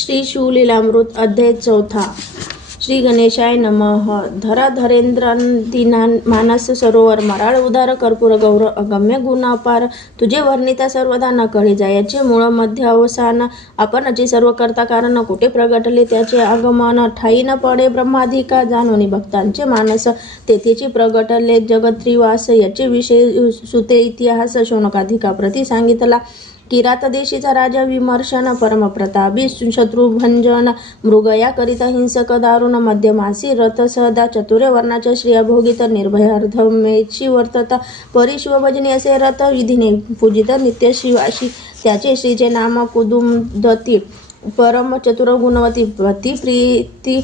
श्री शिवलीलामृत अध्याय 4. श्री गणेशाय नमः. धराधरेंद्र मानस सरोवर मराळ उदार कर्पूर गौर अगम्य गुण अपार तुझे वर्णिता सर्वदा न कळे जायाचे मूळ मध्य अवसान आपणची सर्व करता कारण कुठे प्रगटले त्याचे आगमन ठाई न पडे ब्रह्माधिका जाणून भक्तांचे मानस तेथेची प्रगटले जगत्रिवास याचे विषय सुते इतिहास शौनकाधिका प्रति सांगितला. किरात देशीचा राजा विमर्शन परमप्रतापी शत्रुभंजन मृगया करिता हिंसक दारुण मध्यमासी रथ सदा चतुर्य वर्णाच्या श्रिया भोगित निर्भय अर्धमेची वर्तत परिशिव भजनी असे रथ विधीने पूजित नित्य शिवाशी त्याचे श्रीचे नाम कुदुमदती परम चतुर गुणवती प्रति प्रीती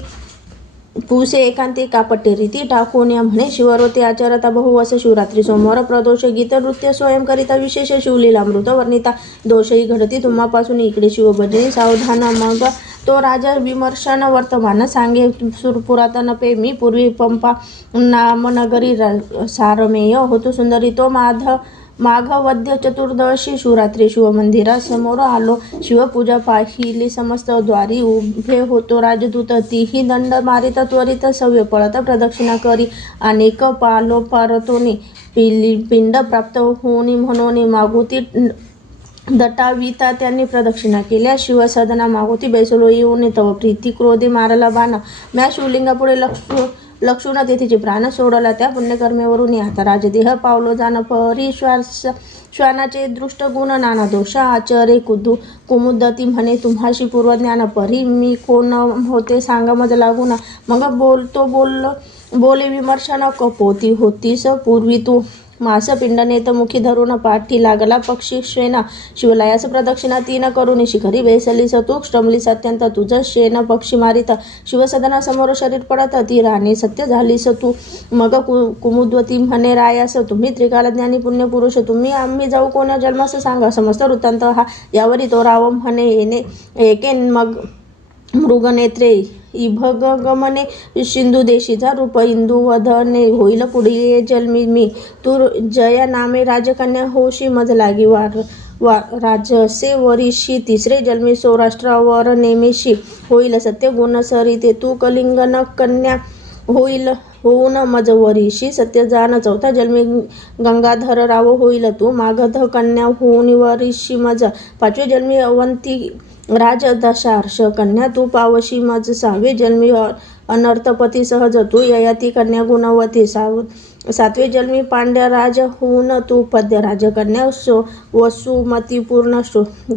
पुसे एकांती कापट्टे रीती टाकून म्हणे शिवरोते आचरता बहुवस शिवरात्री सोमवार प्रदोष गीत नृत्य स्वयं करिता विशेष शिवलीलामृत वर्णिता दोषही घडती तुम्हापासून इकडे शिवभजनी सावधान. मग तो राजा विमर्शन वर्तमान सांगे पुरातन पे मी पूर्वी पंपा नामनगरी सारमेय होतो सुंदरी तो माघवद्य चतुर्दशी शिवरात्री शिवमंदिरा समोर आलो शिवपूजा पाहिली समस्त द्वारी उभे होतो राजदूत तीही दंड मारित त्वरित सव्य पळत प्रदक्षिणा करी अनेक पालो पारतोनी पिंड प्राप्त होनी म्हणून मागुती दटाविता त्यांनी प्रदक्षिणा केल्या शिवसदना मागुती बैसलो येऊन तव प्रीती क्रोधी मारला बाण म्या शिवलिंगापुढे लक्षून तेथेचे प्राण सोडला त्या पुण्यकर्मेवरून आता राजदेह पावलो जाण परी श्वानाचे दृष्ट गुण नाना दोष आचरे कुमुदती म्हणे तुम्हाशी पूर्वज्ञान परी मी कोण होते सांगा मज लागून मग बोले विमर्शन कपोती होतीस पूर्वी तू मास पिंड नेत मुखी धरून पाठी लागला पक्षी श्वेना शिवलयास प्रदक्षिणा तीन करून शिखरी बेसलीस तू श्रमलीस अत्यंत तुझ शेन पक्षी मारित शिवसदना समोर शरीर पडत ती राणी सत्य झालीस तू मग कुमुद्वती म्हणे रायास तुम्ही त्रिकालज्ञानी पुण्यपुरुष तुम्ही आम्ही जाऊ कोण्या जन्मास सांगा समस्त वृत्तांत हा यावरी तो राव म्हणे येणे एके मग मृगनेत्रे इभग गमने सिंधू देशीचा रूप इंदू वधने होईल पुढे जन्मी मी तू जया नामे राजकन्या होशी मज लागी राजसे वरिशी तिसरे जन्मी सौराष्ट्रावर नेमेशी होईल सत्य गुण सरिते तू कलिंगन कन्या होऊन मज वरिशी सत्य जान चौथा जन्मी गंगाधर राव होईल तू मागध कन्या होऊन वरिशी मज पाचवे जन्मी अवंती राजदशार्ष कन्या तू पावशी मज सहावे जन्मी अनर्थपती सहज तू ययाती कन्या गुणवती सातवे जन्मी पांड्यराज होऊन तू पद्य राजकन्या वसुमती पूर्ण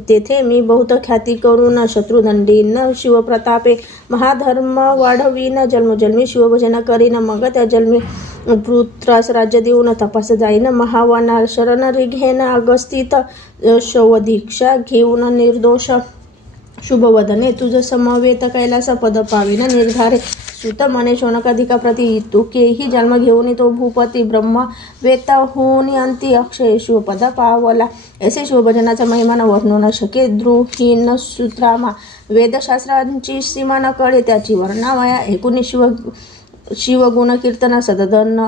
तेथे मी बहुत ख्याती करून शत्रुदंडीन शिवप्रतापे महाधर्म वाढवीन जन्मोजन्मी शिवभजन करीन मग त्या जन्मी पुत्रास राज्य देऊन तपास जाईन महावना शरण रिघेन अगस्तित शवदीक्षा घेऊन निर्दोष शुभवदने तुझ समवेत कैलास पद पाविन निर्धारे सुत मने शौनकाधिका प्रति तुकेही जन्म घेऊन तो भूपती ब्रह्मा वेता होऊन अंती अक्षय शिवपद पावला ऐसे शिवभजनाचा महिमा वर्णू न शके द्रुहीन सूत्रामा वेदशास्त्रांची सीमा न कळे त्याची वर्णावया ऐकून शिवगुण कीर्तन सदन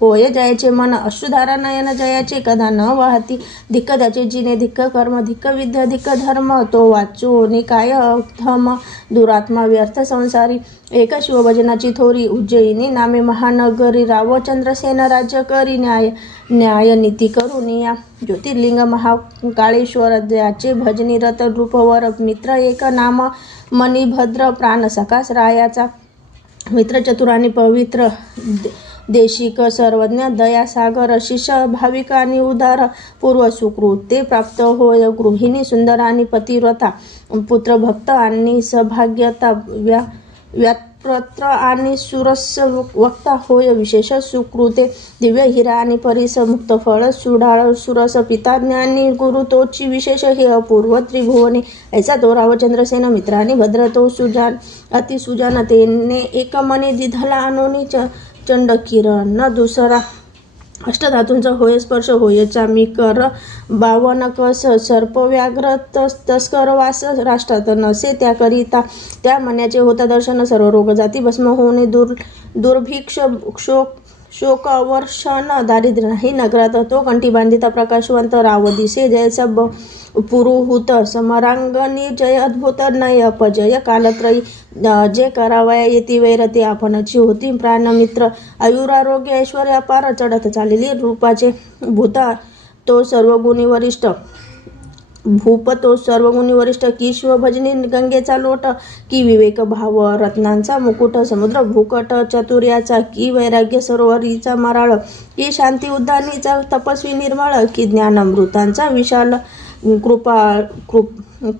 होय जयाचे मन अश्रुधारा नयन जयाचे कदा न वाहती धिक्क त्याचे जिने धिक्क कर्म धिक्क विद्या धिक्क धर्म तो वाचो निकाय अथम दुरात्मा व्यर्थ संसारी एक शिवभजनाची थोरी उज्जयिनी नामे महानगरी राव चंद्रसेन राज्य करी न्याय नीती करून या ज्योतिर्लिंग महाकाळेश्वर ज्याचे भजनी रथ रूपवर मित्र एक नाम मणिभद्र प्राण सकास रायाचा मित्र चतुर आणि पवित्र देशिक सर्वज्ञ दयासागर शिष्य भाविक आणि उदार पूर्व सुकृत ते प्राप्त होय गृहिणी सुंदर आणि पतिव्रता पुत्र भक्त आणि सौभाग्यता व्यात्पत्र आणि सुरस वक्ता होय विशेष सुकृते दिव्य हिरा आणि परिस मुक्त फळ सुडाळ सुरस पिता ज्ञानी गुरु तोची विशेष हे अपूर्व त्रिभुवने ऐसा तो रावचंद्रसेन मित्र आणि भद्र तो सुजान अति सुजानतेने एकमने दिधला आणोनी चंड किरण न दुसरा अष्टधातूंचा होय स्पर्श होयचा मी कर 52 कस सर्प व्याघ्र तस्कर वास राष्ट्रात नसे त्याकरिता त्या मन्याचे होता दर्शन सर्व रोग जाती भस्म होणे दुर्भिक्ष शोकवर्षण दारिद्र्य नाही नगरात तो कंठी बांधिता प्रकाशवंत राव दिसे जयचा पुरुहूत समरांगणी जय अद्भुत नय अपजय कालत्रयी जे करावया येती वैरती आपणची होती प्राणमित्र आयुरारोग्य ऐश्वर्य अपार चढत चाललेली रूपाचे भूता तो सर्वगुणी वरिष्ठ भूप तो सर्वगुणी वरिष्ठ की शिवभजनी गंगेचा लोट की विवेक भाव रत्नांचा मुकुट समुद्र भूकट चतुर्याचा की वैराग्य सरोवरीचा मराळ की शांती उद्यानीचा तपस्वी निर्मळ की ज्ञानामृतांचा विशाल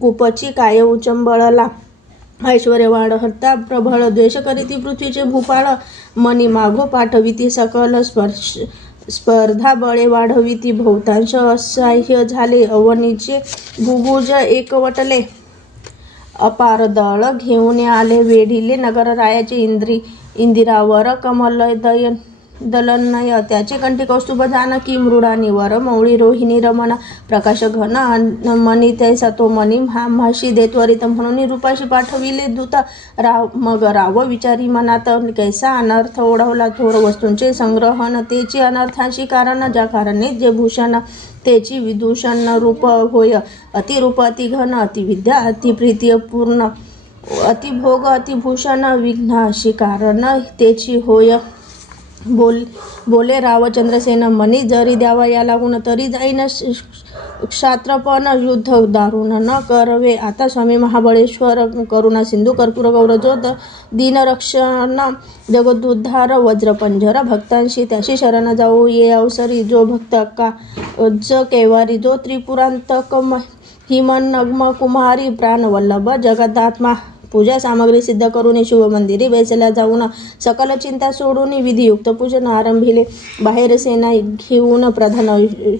कुपची काय उचंबळला ऐश्वर्य वाढता प्रबळ द्वेष करीती पृथ्वीचे भूपाळ मनी मागो पाठविती सकल स्पर्धा बळे वाढविती बहुतांश असह्य झाले अवनीचे भुभुज एकवटले अपार दळ घेऊन आले वेढिले नगररायाचे इंदिरावर कमल दलनय त्याचे कंठी कौस्तुभ जानकी मृडानी वर मौळी रोहिणी रमणा प्रकाश घन मणी तैसा तो मणी म्हशी दे त्वरित म्हणून रूपाशी पाठविले दूत मग राव विचारी मनात कैसा अनर्थ ओढवला थोर वस्तूंचे संग्रहण तेची अनर्थांशी कारण ज्या कारणे जे भूषण तेची विदूषण रूप होय अतिरूप अतिघन अतिविद्या अतिप्रीती पूर्ण अतिभोग अतिभूषण विघ्नाशी कारण तेची होय बोले राव चंद्रसेन मनी जरी द्यावा या लागून तरी जाईन क्षात्रपण युद्ध दारुण न करवे आता स्वामी महाबळेश्वर करुणा सिंधू कर्पूर गौर जो दीनरक्षण जगदुद्धार वज्रपंजर भक्तांशी त्याशी शरण जाऊ ये अवसरी जो भक्त का ज केवारी जो त्रिपुरांतक हिमन नग्म कुमारी प्राणवल्लभ जगदात्मा पूजा सामग्री सिद्ध करून शिवमंदिरी बैसल्या जाऊन सकल चिंता सोडून विधियुक्त पूजन आरंभिले बाहेर सेना घेऊन प्रधान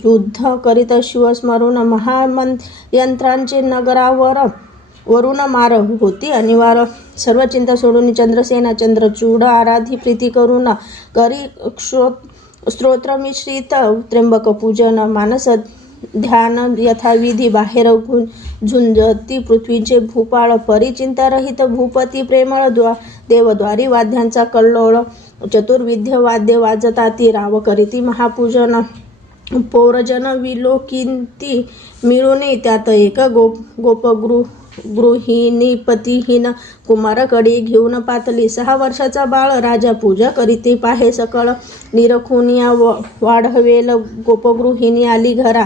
युद्ध करीत शिवस्मरून महायंत्रांचे नगरावर वरून मार होती अनिवार्य सर्व चिंता सोडून चंद्रसेना चंद्रचूड आराधी प्रीती करून करी स्तोत्रमिश्रित त्र्यंबक पूजन मानस ध्यान यथाविधी बाहेर झुंजती पृथ्वीचे भूपाळ परिचिंतारहित भूपती प्रेमळ देवद्वारी वाद्यांचा कल्लोळ चतुर्विद्य वाद्य वाजता ती राव करीती महापूजन पौरजन विलोकिंती मिळून त्यात एक गृहिणी पतिहीन कुमाराकडे घेऊन पातली 6 वर्षाचा बाळ राजा पूजा करीती पाहे सकळ निरखुनिया वाढवेल गोपगृहिणी आली घरा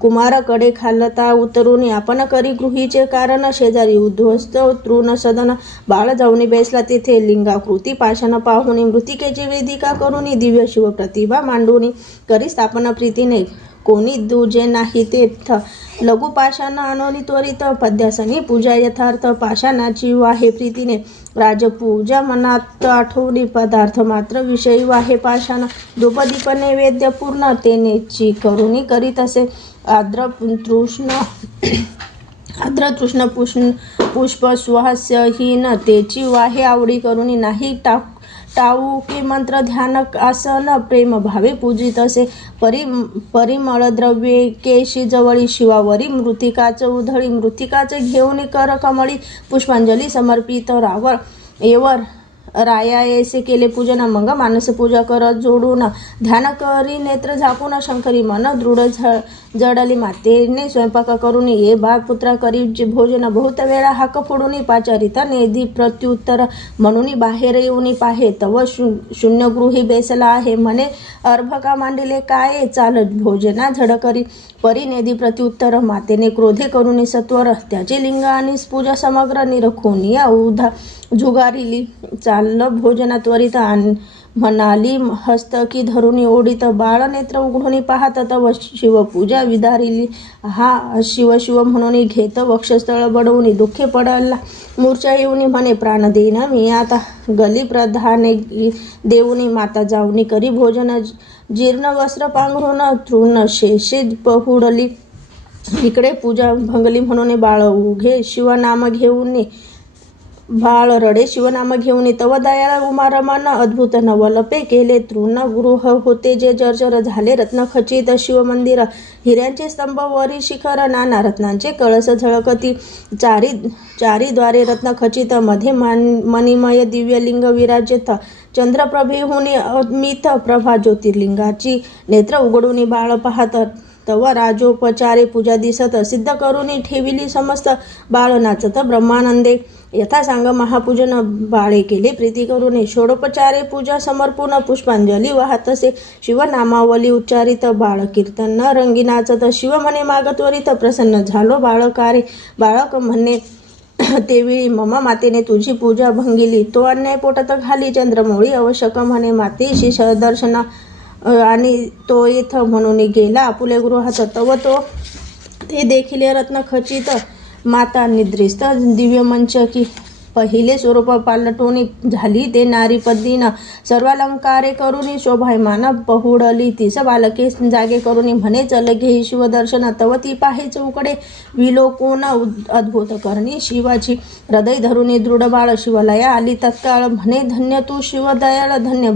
कुमाराकडे खालता उतरून आपण करी गृहीचे कारण शेजारी उद्ध्वस्त तृण सदन बाळ जाऊन बैसला तेथे लिंगाकृती पाषाण पाहुणी मृतिकेची वेदिका करून दिव्य शिव प्रतिभा मांडून करी स्थापना प्रीतीने कोणी दुजे नाही तेथ लघु पाषाण अनोनी त्वरित पद्यासनी पूजा यथार्थ पाषाणाची वाहे प्रीतीने राजपूजा मनात आठवणी पदार्थ मात्र विषयी वाहे पाषाण धूपदीप नैवेद्य पूर्णतेनेची करुणी करीत असे आद्र तृष्ण पुष्प सुहास्यहीन तेची वाहे आवडी करुणी नाही टाऊकी मंत्र ध्यान आसन प्रेम भावे पूजित असे परिमळ द्रव्ये केशी जवळी शिवावरी मृतिकाच उधळी मृतिकाचे घेऊन कर कमळी पुष्पांजली समर्पित रावळ एवर राया ऐसे केले पूजन मग मानस पूजा करत जोडून ध्यान करी नेत्र झाकून शंकरी मन दृढ जडली मातेने स्वयंपाक करून ये बा पुत्रा करी भोजन बहुत वेळा हाक फोडून पाचारिता नेदी प्रत्युत्तर म्हणून बाहेर येऊन पाहे तव शून्यगृही बेसला आहे म्हणे अर्भका मांडिले काय चालत भोजना झडकरी परी नेदी प्रत्युत्तर मातेने क्रोधे करून सत्वर त्याचे लिंग आणि पूजा समग्र निरखून या उधा झुगारिली चाललं भोजना त्वरित म्हणाली हस्तकी धरून ओढीत बाळ नेत्र उघडून पाहत तव शिवपूजा विदारिली हा शिव शिव म्हणून घेत वक्षस्थळ बडवून दुःखे पडला मूर्छा येऊन म्हणे प्राण देईन मी आता गली प्रधाने देऊनी माता जाऊनी करी भोजन जीर्ण वस्त्र पांघरून तृण शेषे पहुडली इकडे पूजा भंगली म्हणून बाळ उघे शिवनाम घेऊन बाळ रडे शिवनाम घेऊन तव दयाळ उमारमन अद्भुत नवलपे केले तृणगृह होते जे जर्जर झाले रत्नखचित शिवमंदिर हिऱ्यांचे स्तंभ वरी शिखर नाना रत्नांचे कळस झळकती चारी द्वारे रत्नखचित मध्ये मणिमय दिव्यलिंग विराजित चंद्रप्रभेहुनी अमित प्रभा ज्योतिर्लिंगाची नेत्र उघडून बाळ पाहत तव राजोपचारे पूजा दिसत सिद्ध करून ठेविली समस्त बाळ नाचत ब्रह्मानंदे यथा सांग महापूजन बाळे केले प्रीती करून षोडोपचारे पूजा समर्पून पुष्पांजली वाहतसे शिवनामावली उच्चारित बाळ कीर्तन रंगी नाचत शिव म्हणे मागत्वरित प्रसन्न झालो बाळकारे बाळक म्हणे तेवेळी ममा मातेने तुझी पूजा भंगिली तो अन्याय पोटात घाली चंद्रमौळी आवश्यक म्हणे मातेशी दर्शन आणि तो येथ म्हणून गेला आपुले गृहात तव तो ते देखील रत्नखचित माता निद्रिस्त दिव्यमंच की पहिले स्वरूप पालटोनी झाली ते नारी पद्दीन सर्वालंकारे करुणी शोभायमान पहुडली तीस बालके जागे करुणी म्हणे चल घे शिवदर्शन तव ती पाहे चौकडे विलोकोन अद्भुत करणी शिवाची हृदय धरुणी दृढ बाळ शिवलया आली तत्काळ म्हणे धन्य तू शिवदयाळ धन्य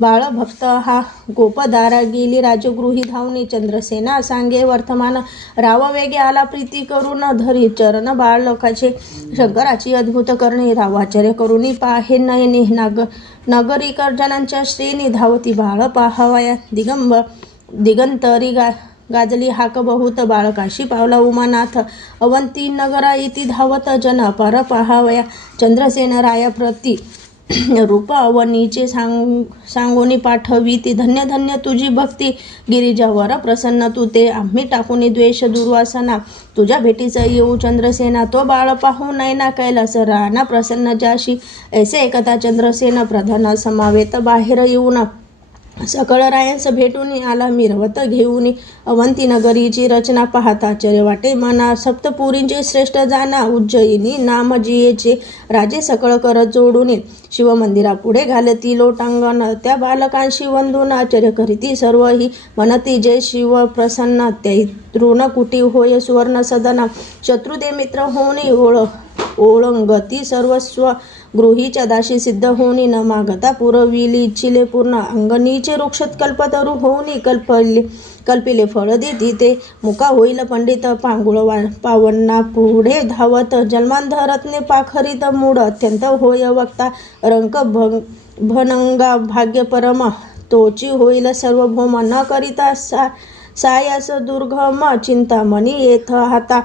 बाळ भक्त हा गोपदारा गेली राजगृही धावणी चंद्रसेना सांगे वर्तमान राव वेगे आला प्रीती करून धरी चरण बाळकाचे शंकराची अद्भुत करणे रावाचार्य करुणी पाहे नयने नगरीकरजनांच्या श्रेणी धावती बाळ पाहावया दिगंतरी गाजली हाक बहुत बाळकाशी पावला उमानाथ अवंती नगरा येती धावत जन पर पाहावया चंद्रसेन राया प्रती रूप अवनीचे सांगोनी पाठवी ती धन्य धन्य तुझी भक्ती गिरिजावर प्रसन्न तू ते आम्ही टाकून द्वेष दुर्वासना तुझ्या भेटीचा येऊ चंद्रसेना तो बाळ पाहू नैना कैलास राणा प्रसन्न जाशी ऐसे एकता चंद्रसेन प्रधान समावेत बाहेर येऊन सकळ रायांस भेटून आला मिरवत घेऊन अवंती नगरीची रचना पाहता आश्चर्य वाटे मना सप्तपुरींचे श्रेष्ठ जाना उज्जयिनी नाम जियेचे राजे सकळ करत जोडून शिवमंदिरा पुढे घालती लोटांगण त्या बालकांशी वंदून आश्चर्य करीती सर्व ही म्हणती जय शिव प्रसन्न त्या तृणकुटी होय सुवर्ण सदना शत्रुदे मित्र होणे ओळंगती सर्वस्व गृहीच्या दाशी सिद्ध होणी न मागता पुरविली इच्छिले पूर्ण अंगणीचे वृक्षत कल्पतरू होणी कल्पिले फळ देती ते मुका होईल पंडित पांगुळ पावन्ना पुढे धावत जन्मांधरत्ने पाखरित मूड अत्यंत होय वक्ता रंक भनंगा भाग्य परम तोची होईल सार्वभौम न करिता सायास दुर्गम चिंतामणी येथ हाता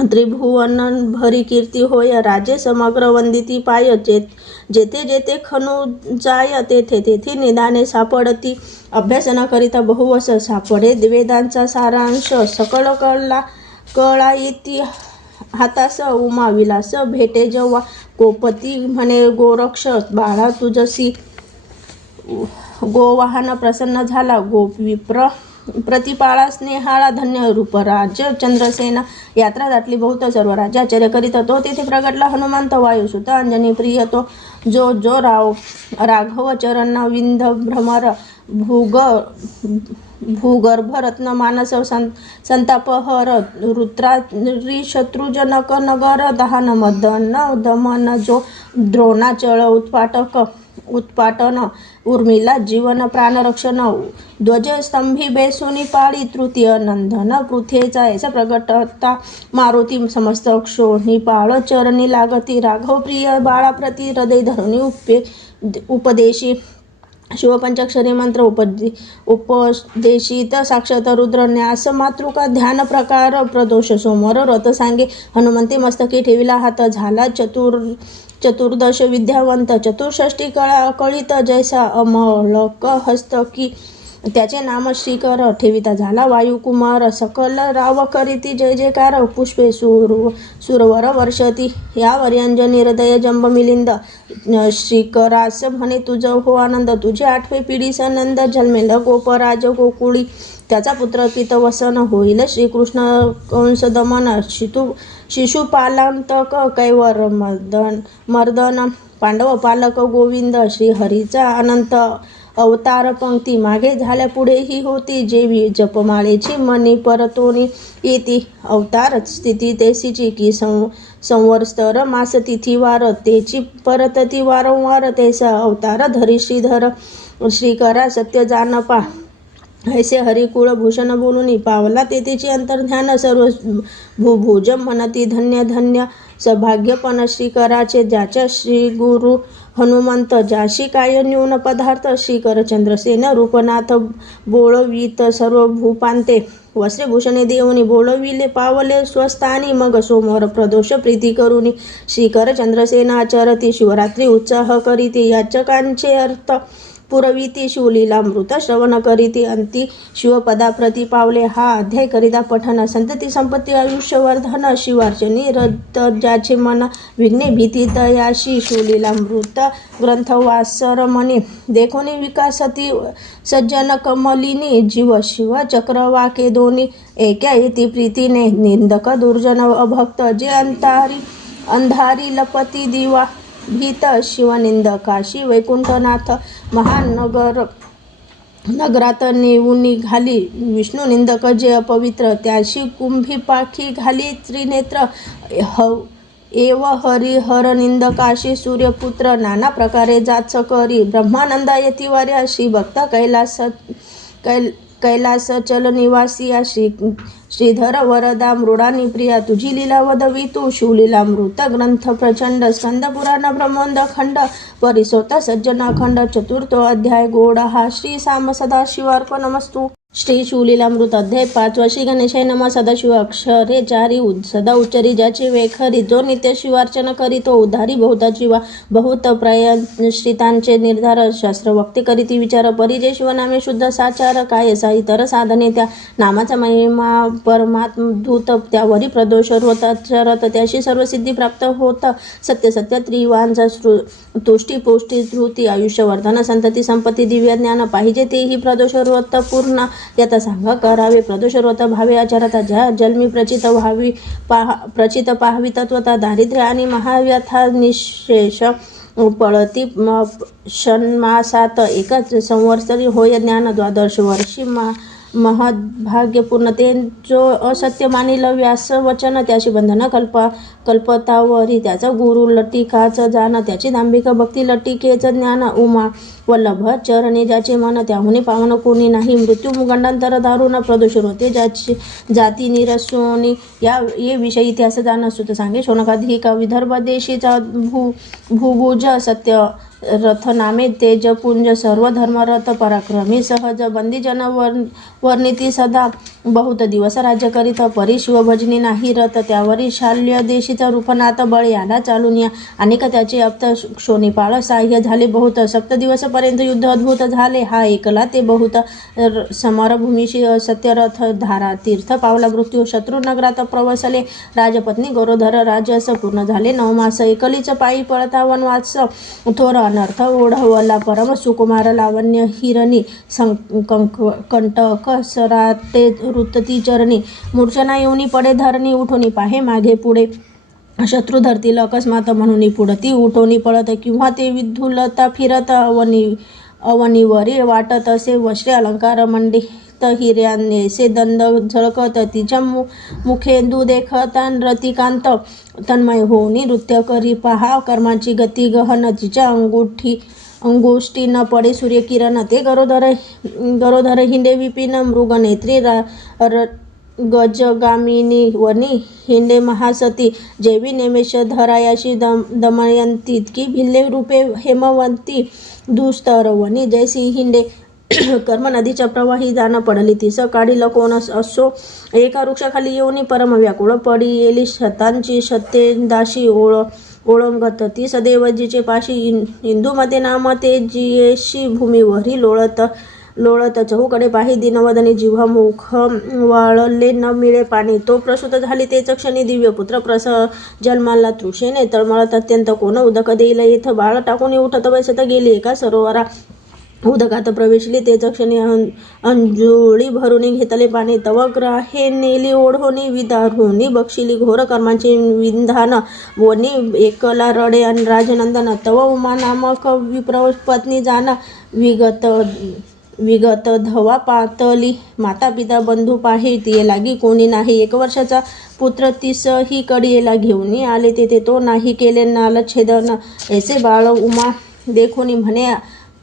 त्रिभुवन भरी कीर्ती होय राजे समग्र वंदिती पाय जेथे जेथे खणू जाय तेथे तेथे निदाने सापडती अभ्यास न करिता बहुवस सापडे वेदांचा सारांश सकळ कळा येती हातास उमा विलास भेटे जेव्हा गोपती म्हणे गोरक्ष बाळा तुझसी गोवाहन प्रसन्न झाला गोप विप्र प्रतिपाळा स्नेहाला धन्य रूपराज चंद्रसेना यात्रा दाटली बहुत सर्व राज्याचर्य करीत तो तेथे प्रगटला हनुमंत वायुसुत अंजनी प्रिय तो जो राघव चरण विंध भ्रमर भूगर्भ रत्न मानस संतापहर रुद्रारी शत्रुजनक नगर दहन मदन दमन जो द्रोणाचळ उत्पाटन उर्मिला जीवन प्राणरक्षण ध्वजस्तंभी बेसुनी पाळी तृतीय नंदन पृथ्वीचा ऐसा प्रगटता मारुती समस्त क्षोणी पाळ चरणी लागती राघव प्रिय बाळाप्रती हृदय धरुणी उपदेशी शिवपंचाक्षरी मंत्र उपदेशित साक्षात रुद्र न्यास मातृका ध्यान प्रकार प्रदोष सोमर व्रत सांगे हनुमंती मस्तकी ठेविला हात झाला चतुर्दश विद्यावंत चतुष्षष्टी कळित जैसा अमलक हस्तकी त्याचे नाम श्रीकर ठेविता झाला वायुकुमार सकल राव करीती जय जयकार पुष्पे सुरवर वर्षती यावर अंजनी हृदय जंब मिलिंद श्रीकरास म्हणे तुझ हो आनंद तुझे आठवे पिढीस नंद जन्मेल गोपराज गोकुळी त्याचा पुत्र पितवसन होईल श्रीकृष्ण कंस दमन शिशुपालांतक कैवर मर्दन पांडव पालक गोविंद श्रीहरीचा अनंत अवतार पंक्ती मागे झाल्या पुढेही होती, जेवी जपमाळेची मनी परतोनी येती. अवतार स्थिती तेसीची की संवत्सर मास तिथी वार तेची परतती वारंवार. तेसा अवतार धरी श्रीधर श्रीकरा सत्य जानपा. ऐसे हरिकुळ भूषण बोलुनी पावला तेथेची अंतर्ध्यान. सर्व भूभुज म्हणती धन्य धन्य सौभाग्यपण श्रीकराचे. ज्याच्या श्री गुरु हनुमंत जाशी काय न्यून पदार्थ. श्रीकर चंद्रसेन रूपनाथ बोळवीत सर्व भूपांते. वस्त्रभूषणे देऊनी बोळविले पावले स्वस्थानी. मग सोमवार प्रदोष प्रीती करुनी श्रीकर चंद्रसेन आचरती. शिवरात्री उत्साह करीती याचकांचे अर्थ पुरविती. शिवलीलामृत श्रवण करीती अंती शिवपदाप्रती पावले. हा अध्याय करिता पठन संतती संपत्ती आयुष्यवर्धन. शिवार्चनी रत ज्याचे मन विघ्ने भीती तयाशी. शिवलीलामृत ग्रंथ वासर मनी देखोनी विकासती सज्जन कमलिनी. जीव शिव चक्रवाके दोन्ही एका येती प्रीतीने. निंदक दुर्जन अभक्त जे अंधारी लपती दिवा भीत. शिवनिंदकाशी वैकुंठनाथ नगरात नेऊन घाली. विष्णू निंदक जे अपवित्र त्याशी कुंभी पाखी घाली. त्रिनेत्र एव हरिहर निंदकाशी सूर्यपुत्र. नाना प्रकारे जाच करी ब्रह्मानंदा येती वाऱ्या. श्री भक्त कैलास चल निवासिया. श्रीधर वरदा मृडानी प्रिया. तुझी लीला वदवी तू. शिवलीलामृत ग्रंथ प्रचंड. स्कंद पुराण ब्रह्मोंद खंड. परिसोत सज्जन अखंड. चतुर्थो अध्याय गोड हा. श्री साम सदाशिवार्पणमस्तु. श्री शिवलीलामृत अध्याय 5. श्री गणेशाय नमः. सदाशिव अक्षरे चारी सदा उच्चरी ज्याचे वेखरी. जो नित्य शिवार्चन करीतो उद्धारी बहुता जीवा. बहुत प्रयश्रितांचे निर्धार शास्त्रवक्ते करीती विचार. परिजय शिवनामे शुद्ध साचार. काय सा इतर साधने त्या नामाचा महिमा परमात्मधूत. त्यावरी प्रदोष रोताचरत त्याशी सर्व सिद्धी प्राप्त होत. सत्य सत्य त्रिवांचा तुष्टी पोष्टी धृती आयुष्यवर्धन संतती संपत्ती दिव्य ज्ञान. पाहिजे तेही प्रदोष रोत पूर्ण. त्याचा सांगा करावे प्रदोष व्रत भावे आचारता. ज्या जन्मी प्रचित पाहावी तत्वता. दारिद्र्य आणि महाव्यथा निशेष पळती षण्मासात. एकच संवत्सरी होय ज्ञान. द्वादश वर्षी महद्भाग्यपूर्ण. ते जो असत्य मानिल व्यास वचन. त्याची बंधन कल्पतावरी. त्याचा गुरु लटिकाच जाण. त्याची दांभिक भक्ती लटिकेच ज्ञान. उमा वल्लभ चरणी ज्याचे मन. त्याहुनी पावन कोणी नाही. मृत्यू गंडांतर दारुण. प्रदोष होते ज्याची जाती निरसोनी. ये विषयी इतिहास जाण. सुत सांगे शौनकाधिक. विदर्भ देशीचा भूभुज सत्य रथ नामे तेजपुंज. सर्व धर्मरथ पराक्रमी सहज. बंदीजन वर्णिती सदा. बहुत दिवस राज्य करीत परी शिवभजनी नाही रथ. त्यावरी शाल्य देशीचा रूपनाथ बळ याला चालून या. अनेक त्याचे अप्त क्षोणीपाळ साह्य झाले बहुत. 7 दिवस पर्यंत युद्ध अद्भुत झाले. हा एकला ते बहुत समरभूमीशी सत्यरथ धारा तीर्थ पावला. मृत्यू शत्रुनगरात प्रवसले. राजपत्नी गरोधर राजस पूर्ण झाले 9 मास. एकलीच पायी पळता वनवास. थोर अनर्थ ओढवला परम सुकुमार. लावण्य हिरणी कंटक सराटे वृत्ती चरणी. मूर्छना येऊनी पडे धरणी. उठोनी पाहे मागे पुढे. शत्रू धरतील अकस्मात म्हणून पुढती. उठोनी पळत किंवा ते विधुलता फिरत. अवनीवरी वाटत असे वस्त्रे अलंकार मंडित हिऱ्यानेसे दंड झळकत. तिच्या मुखेंदू देखता रतिकांत. तन्मय होऊनी नृत्य करी पहा कर्माची गती गहन. तिच्या अंगुष्टी न पडे सूर्यकिरण. ते गरोधर हिंडे विपिन. मृगनेत्री गजगामिनी वनी हिंडे महासती. जेवी नेमेश धरायाशी दमयंती. इतकी भिल्ले रूपे हेमवंती. दुस्तर वनी जैसी हिंडे. कर्म नदीच्या प्रवाही जाण पडली. तिस काढील कोण असो. एका वृक्षाखाली येऊनी परम व्याकुळ पडी येली. शतांची शतेंदाशी ओळंगत. ती सदैव जिचे पाशी. इंदुमते नाम ते जियेशी भूमीवरी लोळत. चहूकडे पाही दिनवदनी. जिव्हा मुख वाळले न मिळे पाणी. तो प्रसूत झाली तेच क्षणी. दिव्य पुत्र जन्माला तृषेने तळमळत अत्यंत. कोण उदक देईल येथ. बाळ टाकून उठत बैसत गेली एका सरोवरा. उदकात प्रवेशले तेच क्षणी अंजुळी भरून घेतले पाणी. तव ग्राहे नेली ओढोनी विदारुनी बक्षिली घोर कर्मांची विंधान. वनी एकला रडे आणि राजनंदन. तव उमा नामक विप्र पत्नी जाण. विगत धवा पातली. माता पिता बंधू पाहे तिये लागी कोणी नाही. 1 वर्षाचा पुत्र तीसही कडीला घेऊन आले तेथे तो नाही केले नालछेदन. ऐसे बाळ उमा देखोनी म्हणे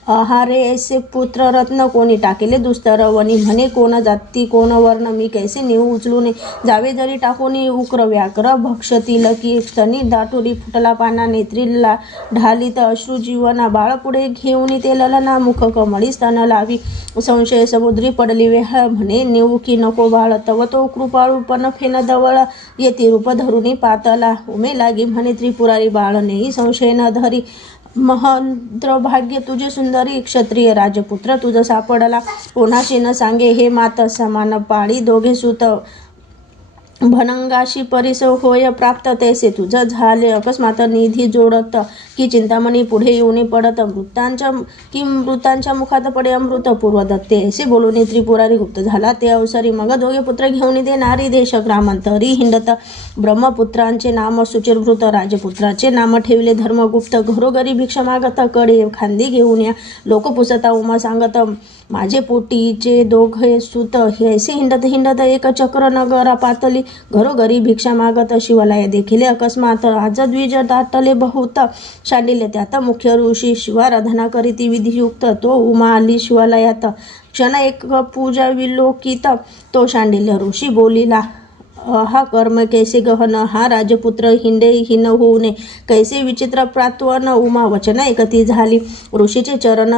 आहारे ऐसे पुत्र रत्न कोणी टाकेले दुस्तर. वनी म्हणे कोण जाती कोण वर्ण मी कैसे नेऊ उचलून जावे जरी टाकूनी. उक्र व्याघ्र भक्षतील की स्तनी दाटुरी फुटला पाना. नेत्रीला ढालीत अश्रू जीवना. बाळ पुढे घेऊन ते ललना. मुख कमळी स्तन लावी. संशय समुद्री पडली वेळ म्हणे नेऊ की नको बाळ. तव तो कृपाळू पण फेन दवळ येती रूप धरुनी पातला. उमे लागी म्हणे त्रिपुरारी बाळ नेई संशय न धरी. महंद्र भाग्य तुझे सुंदरी क्षत्रिय राजपुत्र तुझ सापडला. कोणाशी न सांगे हे मात समान पाळी. दोघे सुत भनंगाशी परिस होय प्राप्त. तैसे तुझ झाले अकस्मात निधी जोडत. की चिंतामणी पुढे येऊन पडत. मृतांच्या मुखात पडे अमृत पूर्व दत्ते. ऐसे बोलून त्रिपुरारी गुप्त झाला ते अवसरी. मग दोघे पुत्र घेऊन ते नारी देश ग्रामांतरी हिंडत. ब्रह्मपुत्रांचे नाम सुचिरभृत. राजपुत्राचे नाम ठेवले धर्मगुप्त. घरोघरी भिक्षा मागत. कडे खांदी घेऊन या लोक पुसता. उमा सांगत माझे पोटीचे दोघे सुत. ऐसे हिंडत हिंडत एक चक्र नगरा पातली. घरोघरी भिक्षा मागत. शिवालय देखिले अकस्मात. आज द्विज दाटले बहुत. शांडिल्य त्यात मुख्य ऋषी शिवाराधना करीती विधियुक्त. तो उमा आली शिवालयात. क्षण एक पूजा विलोकित. तो शांडिल्य ऋषी बोलिला हा कर्म कैसे गहन. हा राजपुत्र हिंडे हिन होऊने कैसे विचित्र प्रात्वन. उमा वचन एकती झाली. ऋषीचे चरण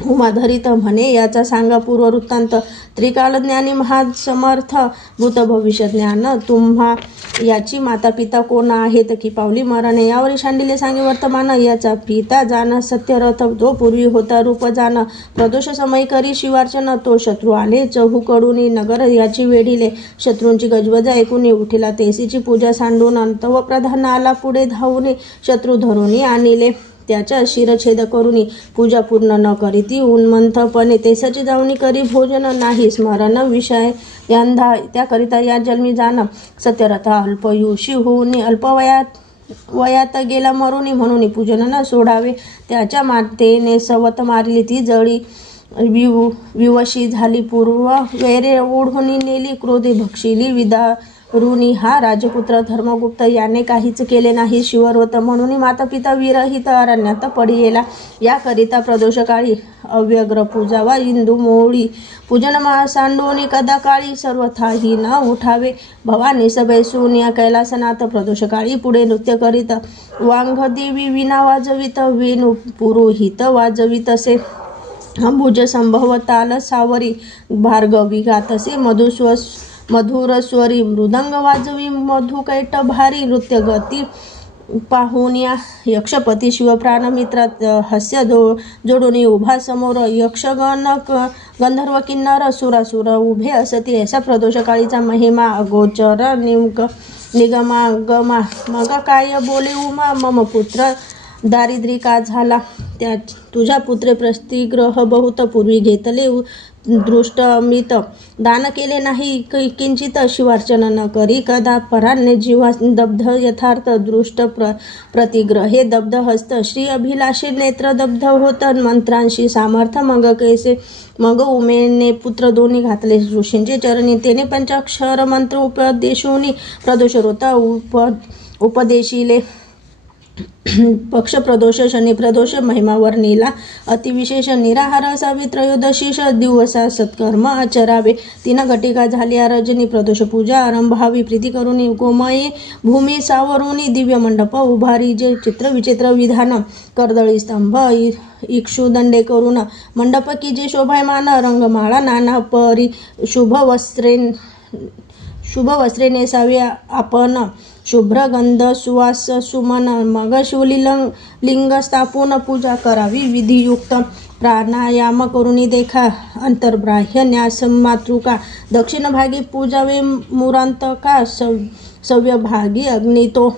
उमा धरित म्हणे याचा सांगा पूर्व वृत्तांत. त्रिकालज्ञानी महासमर्थ भूत भविष्य ज्ञान तुम्हा. याची माता पिता कोण आहेत की पावली मरणे. यावर शांडिल्य सांगे वर्तमान. याचा पिता जाण सत्यरथ. तो पूर्वी होता रूप जाण. प्रदोष समय करी शिवार्चन. तो शत्रू आले चहूकडून नगर याची वेढिले. शत्रूंची गजबज ऐकून उठिला तेसीची पूजा सांडून. तव प्रधान आला पुढे धावून. शत्रू धरून आणले त्याच्या शिरछेद करुनी. पूजा पूर्ण न करीती उन्मंथपणे तेसाची जावणी करी. भोजन नाही स्मरण विषय यांधा. त्याकरिता या जन्मी जाण. सत्यरथ अल्पयुषी होऊन वयात गेला मरुनी. म्हणून पूजन न सोडावे. त्याच्या मातेने सवत मारली ती जळी. विवशी झाली पूर्व वैरे ओढून नेली. क्रोधे भक्षिली विदारुनी. हा राजपुत्र धर्मगुप्त याने काहीच केले नाही शिवव्रत. म्हणून माता पिता विरहित अरण्यात पडियेला. याकरिता प्रदोषकाळी अव्यग्र पूजावा इंदू मोळी. पूजन सांडोनी कदा काळी. सर्वथाही न उठावे. भवानी बैसून या कैलासनाथ. प्रदोषकाळी पुढे नृत्य करीत. वांघदेवी विना वाजवित. वेणू पुरोहित वाजवितसे. अंबुज संभव ताल सावरी. भार्गवी गातसे मधुर स्वरी. मृदंग वाजवी मधुकैट भारी. नृत्य गती पाहून या यक्षपती शिवप्राण मित्रा. हास्य जोडून उभा समोर. यक्षगण गंधर्व किन्नर सुरासुर उभे असती. ऐसा प्रदोषकाळीचा महिमा अगोचर निगमागमा. मग काय बोले उमा मम पुत्र दारिद्री का झाला. त्या तुझ्या पुत्रे प्रतिग्रह बहुत पूर्वी घेतले दृष्ट अमृत. दान केले नाही किंचित. शिवार्चन न करी कदा परान्य जीवा दब्ध यथार्थ. दृष्ट प्रतिग्रहे दब्ध हस्त. श्री अभिलाषी नेत्र दब्ध होत. मंत्रांशी सामर्थ मग कैसे. मग उमेने पुत्र दोन्ही घातले ऋषींचे चरणी. तेने पंचाक्षर मंत्र उपदेशोनी. प्रदोष होता उपदेशिले. पक्ष प्रदोष शनी प्रदोष महिमा वर्णिला. अतिविशेष निराहार असावे. त्रयोदशीश दिवसा सत्कर्म आचरावे. 3 घटिका झाल्या रजनी. प्रदोष पूजा आरंभावी. प्रीती करुनी गोमये भूमी सावरुनी. दिव्य मंडप उभारी. जे चित्र विचित्र विधान. कर्दळी स्तंभ इक्षुदंडे करून. मंडप की जे शोभायमान. रंगमाळा नाना परी. शुभ वस्त्रे नेसावे आपण. शुभ्र गंध सुवास सुमन. मग शिवलिंग स्थापून पूजा करावी विधियुक्त. प्राणायाम करुनी देखा अंतर्बाह्य न्यास मातृका. दक्षिण भागी पूजावे मुरांतका. सव्यभागी अग्नी तो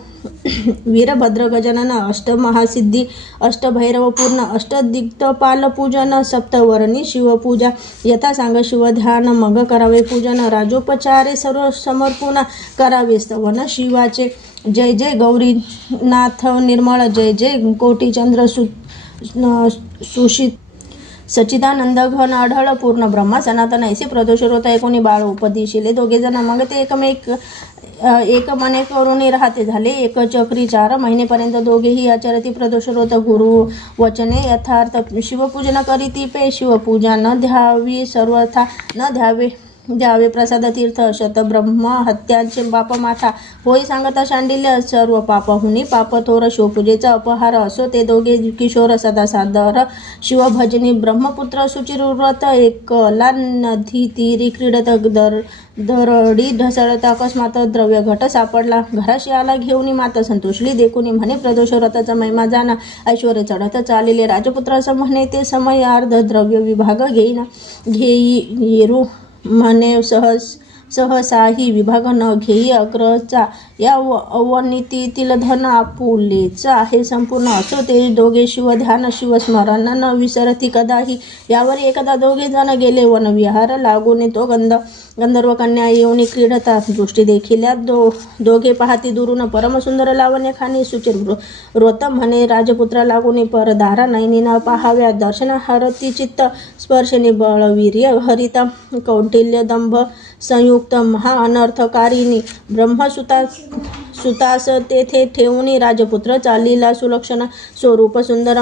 वीरभद्र गजानन अष्टमहासिद्धी अष्टभैरवपूर्ण अष्टदिग्पाल पूजन सप्तवर्णी शिवपूजा यथा सांग शिवध्यान मग करावे पूजन राजोपचारे सर्व समर्पून करावे स्तवन शिवाचे जय जय गौरीनाथ निर्मळ जय जय कोटीचंद्र सुशित सच्चिदानंद घन आढळ पूर्ण ब्रह्मा सनातन ऐसे प्रदोष होता एकोणी बाळ उपदिशिले दोघे जण मग ते एक मने करून राहते झाले एक चक्री 4 महिनेपर्यंत दोघेही आचरती प्रदोष होत गुरु वचने यथार्थ शिवपूजन करीती पे शिवपूजा न द्यावी सर्वथा न द्यावे प्रसाद तीर्थ शत ब्रह्म हत्यांचे बाप माथा होई सांगता शांडिल्य सर्व पापहुनी पाप थोर शिवपूजेचा अपहार असो ते दोघे किशोर सदा सादर शिवभजनी ब्रह्मपुत्र सुचिरव्रत एकला नदी तीरी क्रीडत दरडी ढसळता अकस्मात द्रव्य घट सापडला घराशी आला घेऊन माता संतोषली देखुनी म्हणे प्रदोष व्रताचा महिमा जाणा ऐश्वर्य चढत चालले राजपुत्र असं म्हणे ते समय अर्ध द्रव्य विभाग घेई येरू म्हणे सहसाही विभाग न घेई अग्रचा या अवनीतीतील धन आपुलेचा आहे संपूर्ण असो ते दोघे शिवध्यान शिवस्मरण न विसरती कदाही यावर एकदा दोघे जण गेले वनविहार लागून तो गंधर्व कन्या येऊन क्रीडता दृष्टी देखील दोघे पाहती दुरून परमसुंदर लावण्य खाणी सुचिर व्रत म्हणे राजपुत्रा लागून परदारा नयनी न पाहाव्या दर्शन हरती चित्त स्पर्शने बळवीर्य हरित कौटिल्य दंभ संयुक्त महा अनर्थकारिणी ब्रह्मसुतास तेथे ठेवून राजपुत्र चालीला सुलक्षण स्वरूप सुंदर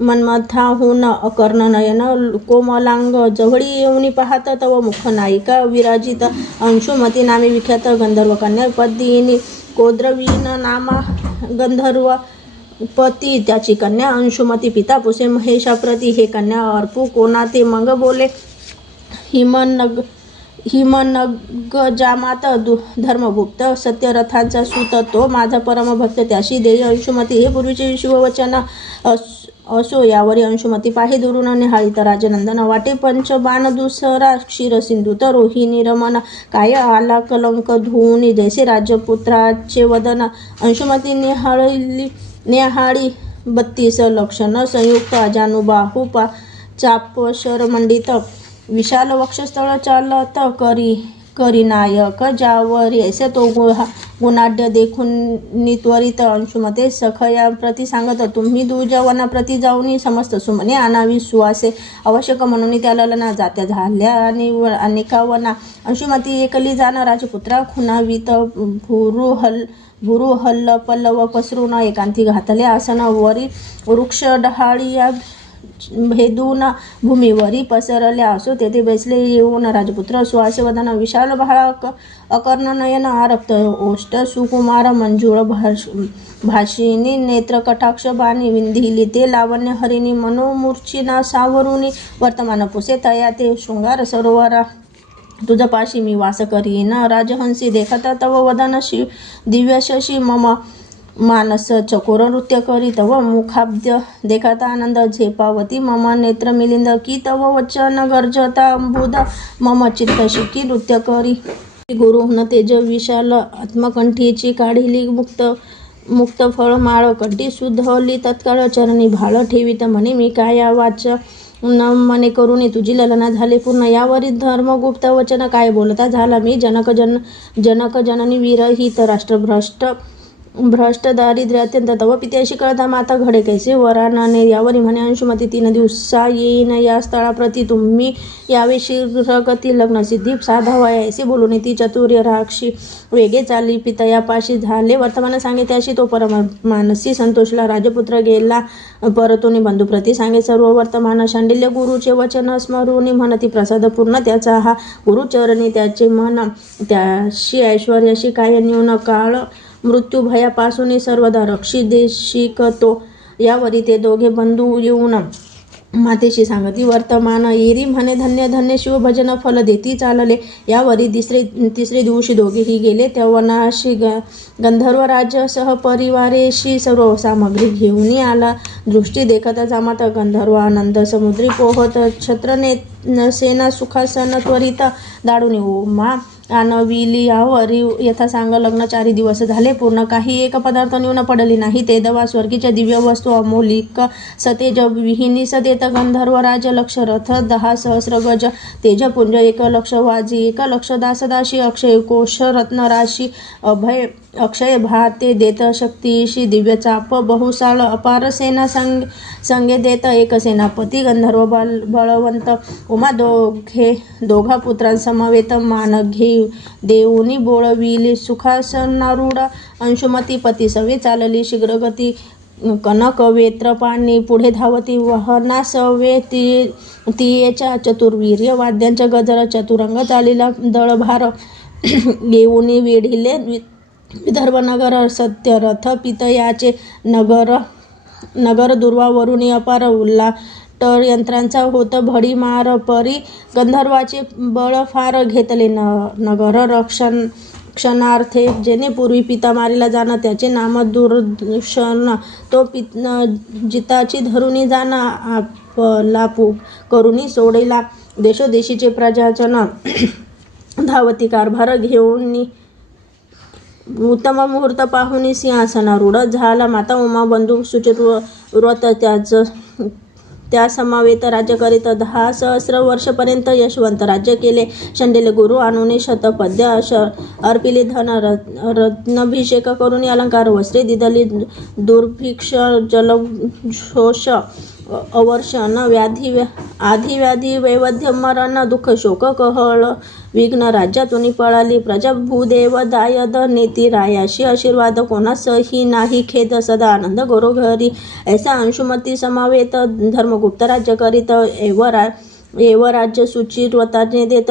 मन्मथाहून अकर्ण नयन कोमलांग जवळी येऊन पाहत तव मुख नायिका विराजित अंशुमती नामे विख्यात गंधर्व कन्या पद्मिनी कोद्रवीन नामा गंधर्व पती त्याची कन्या अंशुमती पिता पुसे महेशाप्रती हे कन्या अर्पू कोणा ते मग बोले हिमनगजामात धर्मगुप्त सत्यरथांचा सूत तो माझा परमभक्त त्याशी देय अंशुमती हे पूर्वीचे शिववचन असो यावरी अंशुमती पाहे दुरून निहाळीत राजनंदन वाटे पंचबाण दुसरा क्षीरसिंधूत रोहिणी रमण काय आला कलंक धुऊनी जैसे राजपुत्राचे वदन अंशुमती निहाळी 32 लक्षण संयुक्त अजानुबाहू चाप शरमंडित विशाल वक्षस्थळ चालत करी नायक ज्यावर ऐसे तो गुणाढ्य देखून त्वरित अंशुमते सखया प्रति सांगत तुम्ही दुजवना प्रति जाऊन समस्त सुमने आणावी सुवासे आवश्यक म्हणून त्या ललना जात्या झाल्या आणि अनेकावना अंशुमती एकली जाण राजपुत्रा खुणावीत भुरू हल्ल पल्लव पसरून एकांती घातले आसन वरी वृक्ष डहाळी भेदून भूमीवरी पसरल्या असो तेथे बसले येऊन राजपुत्र सुहासवदन विशाल भाळा अकर्ण नयन आरक्त ओष्ट सुकुमार मंजूळ भाषिणी नेत्र कटाक्ष बाणी विंधिली ते लावण्य हरिणी मनोमूर्छिना सावरुनी वर्तमान पुसे तया ते शृंगार सरोवरा तुझ पाशी मी वास करीन राजहंसी देखता तव वदन दिव्य शशी मम मानस चकोर नृत्य करी तव मुखाब्ज देखता आनंद झेपावती मम नेत्र मिलिंद की तव वचन गर्जता अंबुद मम चित्त शिकी नृत्य करी गुरुहून तेज विशाल आत्मकंठीची काढिली मुक्त फळ माळ कंठी सुधवली तत्काळ चरणी भाळ ठेवीत म्हणे मी काय वाच न मने करून तुझी ललना झाले पूर्ण यावरील धर्मगुप्त वचन काय बोलता झाला मी जनक जननी विरहित भ्रष्ट दारिद्र्य अत्यंत तव पित्याशी कळता माता घडे कैसे वरानाने यावरी म्हणे अंशुमती 3 दिवसा येईन या स्थळाप्रती तुम्ही यावे शीघ्रगती लग्नसिद्धी साधावा ऐसे बोलून ती चतुर्य राक्षी वेगे चालली पितयापाशी झाले वर्तमान सांगे त्याशी तो परमानसी संतोषला राजपुत्र गेला परतून बंधुप्रती सांगे सर्व वर्तमान शांडिल्य गुरुचे वचन स्मरुनी म्हणती प्रसाद पूर्ण त्याचा हा गुरुचरणी त्याचे मन त्याशी ऐश्वर्याशी काय न्यून काळ मृत्यू भयापासून सर्वदा रक्षी देशिकतो यावरी ते दोघे बंधू येऊन मातेशी सांगती वर्तमान येरी म्हणे धन्य धन्य शिवभजन फल देती चालले यावरी तिसरे दिवशी दोघेही गेले त्या वनाशी गंधर्वराज सहपरिवारेशी सर्व सामग्री घेऊन आला दृष्टी देखता जामात गंधर्व आनंद समुद्री पोहत छत्रने सेना सुखासन त्वरित दाडून उमा आणविली यावरी यथासांग लग्न 4 दिवस झाले पूर्ण. काही एक पदार्थ न्यून पडली नाही. ते दवा स्वर्गीच्या दिव्य वस्तू अमोलिक सतेज विहिनी सदेत गंधर्व राज लक्ष रथ 10 सहस्र गज तेजपुंज 1 लक्ष वाजी 1 लक्ष दासदाशी अक्षय कोश रत्नराशी अक्षय भाते देत शक्तीशी दिव्य चाप बहुसाळ अपार सेना संगे देत एक सेनापती गंधर्व बळवंत उमा दोघा पुत्रांसमवेत मान घेऊ देऊनी बोळविली सुखासनारूढ अंशुमती पती सवे चालली शीघ्रगती कनक वेत्र पाणी पुढे धावती वाहना सवे तियेच्या चतुर्वीर्य वाद्यांच्या गजर चतुरंग चालीला दळभार येऊनी वेढिले विदर्भ नगर सत्यरथ पितयाचे नगर दुर्वावरुणी अपार उल्लाट यंत्रांचा होत भडीमार परी गंधर्वाचे बळ फार घेतले नगर क्षणार्थे जेणे पूर्वी पिता मारिला जाणं त्याचे नाम दुर्दर्शन तो जिताची धरुणी जाणं आपला करुणी सोडेला देशोदेशीचे प्रजाजन धावती कारभार घेऊन उत्तम मुहूर्त पाहुनी सिंहासनारूढ झाला माता उमा बंधू सुचिरव्रत त्या समवेत राज्य करीत 10 सहस्र वर्षपर्यंत यशवंत राज्य केले. शंडेले गुरु आणून शतपद्य अर्पिले धन रत्नाभिषेक करून अलंकार वस्त्रे दिदली दुर्भिक्ष जलघोष अवर्षण आधी वैवध्य मरण दुःख शोक कहळ विघ्न राज्यातून पळाली प्रजा भूदेव दायद नेती रायाशी आशीर्वाद कोणासही नाही खेद सदा आनंद घरोघरी ऐसा अंशुमती समावेत धर्मगुप्त राज्य करीत एव राज्य सुचिरव्रताने देत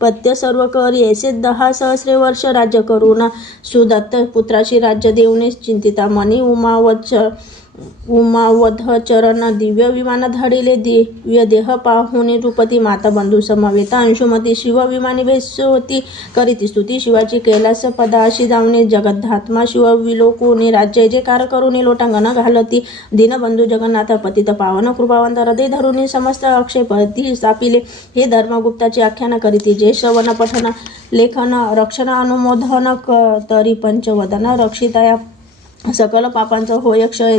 पत्य सर्व करी ऐसे 10 सहस्रे वर्ष राज्य करून सुदत्त पुत्राशी राज्य देऊने चिंतिता मनी उमावधचरण दिव्य विमान धाडिले दिव्य देह पाहुणे रूपती माता बंधू समवेत अंशुमती शिव विमानी भेसोती करीती स्तुती शिवाची कैलास पदाशी जाऊने जगद्धात्मा शिव विलोकुनी राज्य जयकार करुणी लोटांगण घालती दीनबंधू जगन्नाथ पतित पावन कृपावंत हृदय धरुणी समस्त अक्षयपती स्थापिले. हे धर्मगुप्ताची आख्यान करीती जे श्रवण पठन लेखन रक्षण अनुमोदन तरी पंचवदन रक्षिताया सकल पापांचा होय क्षय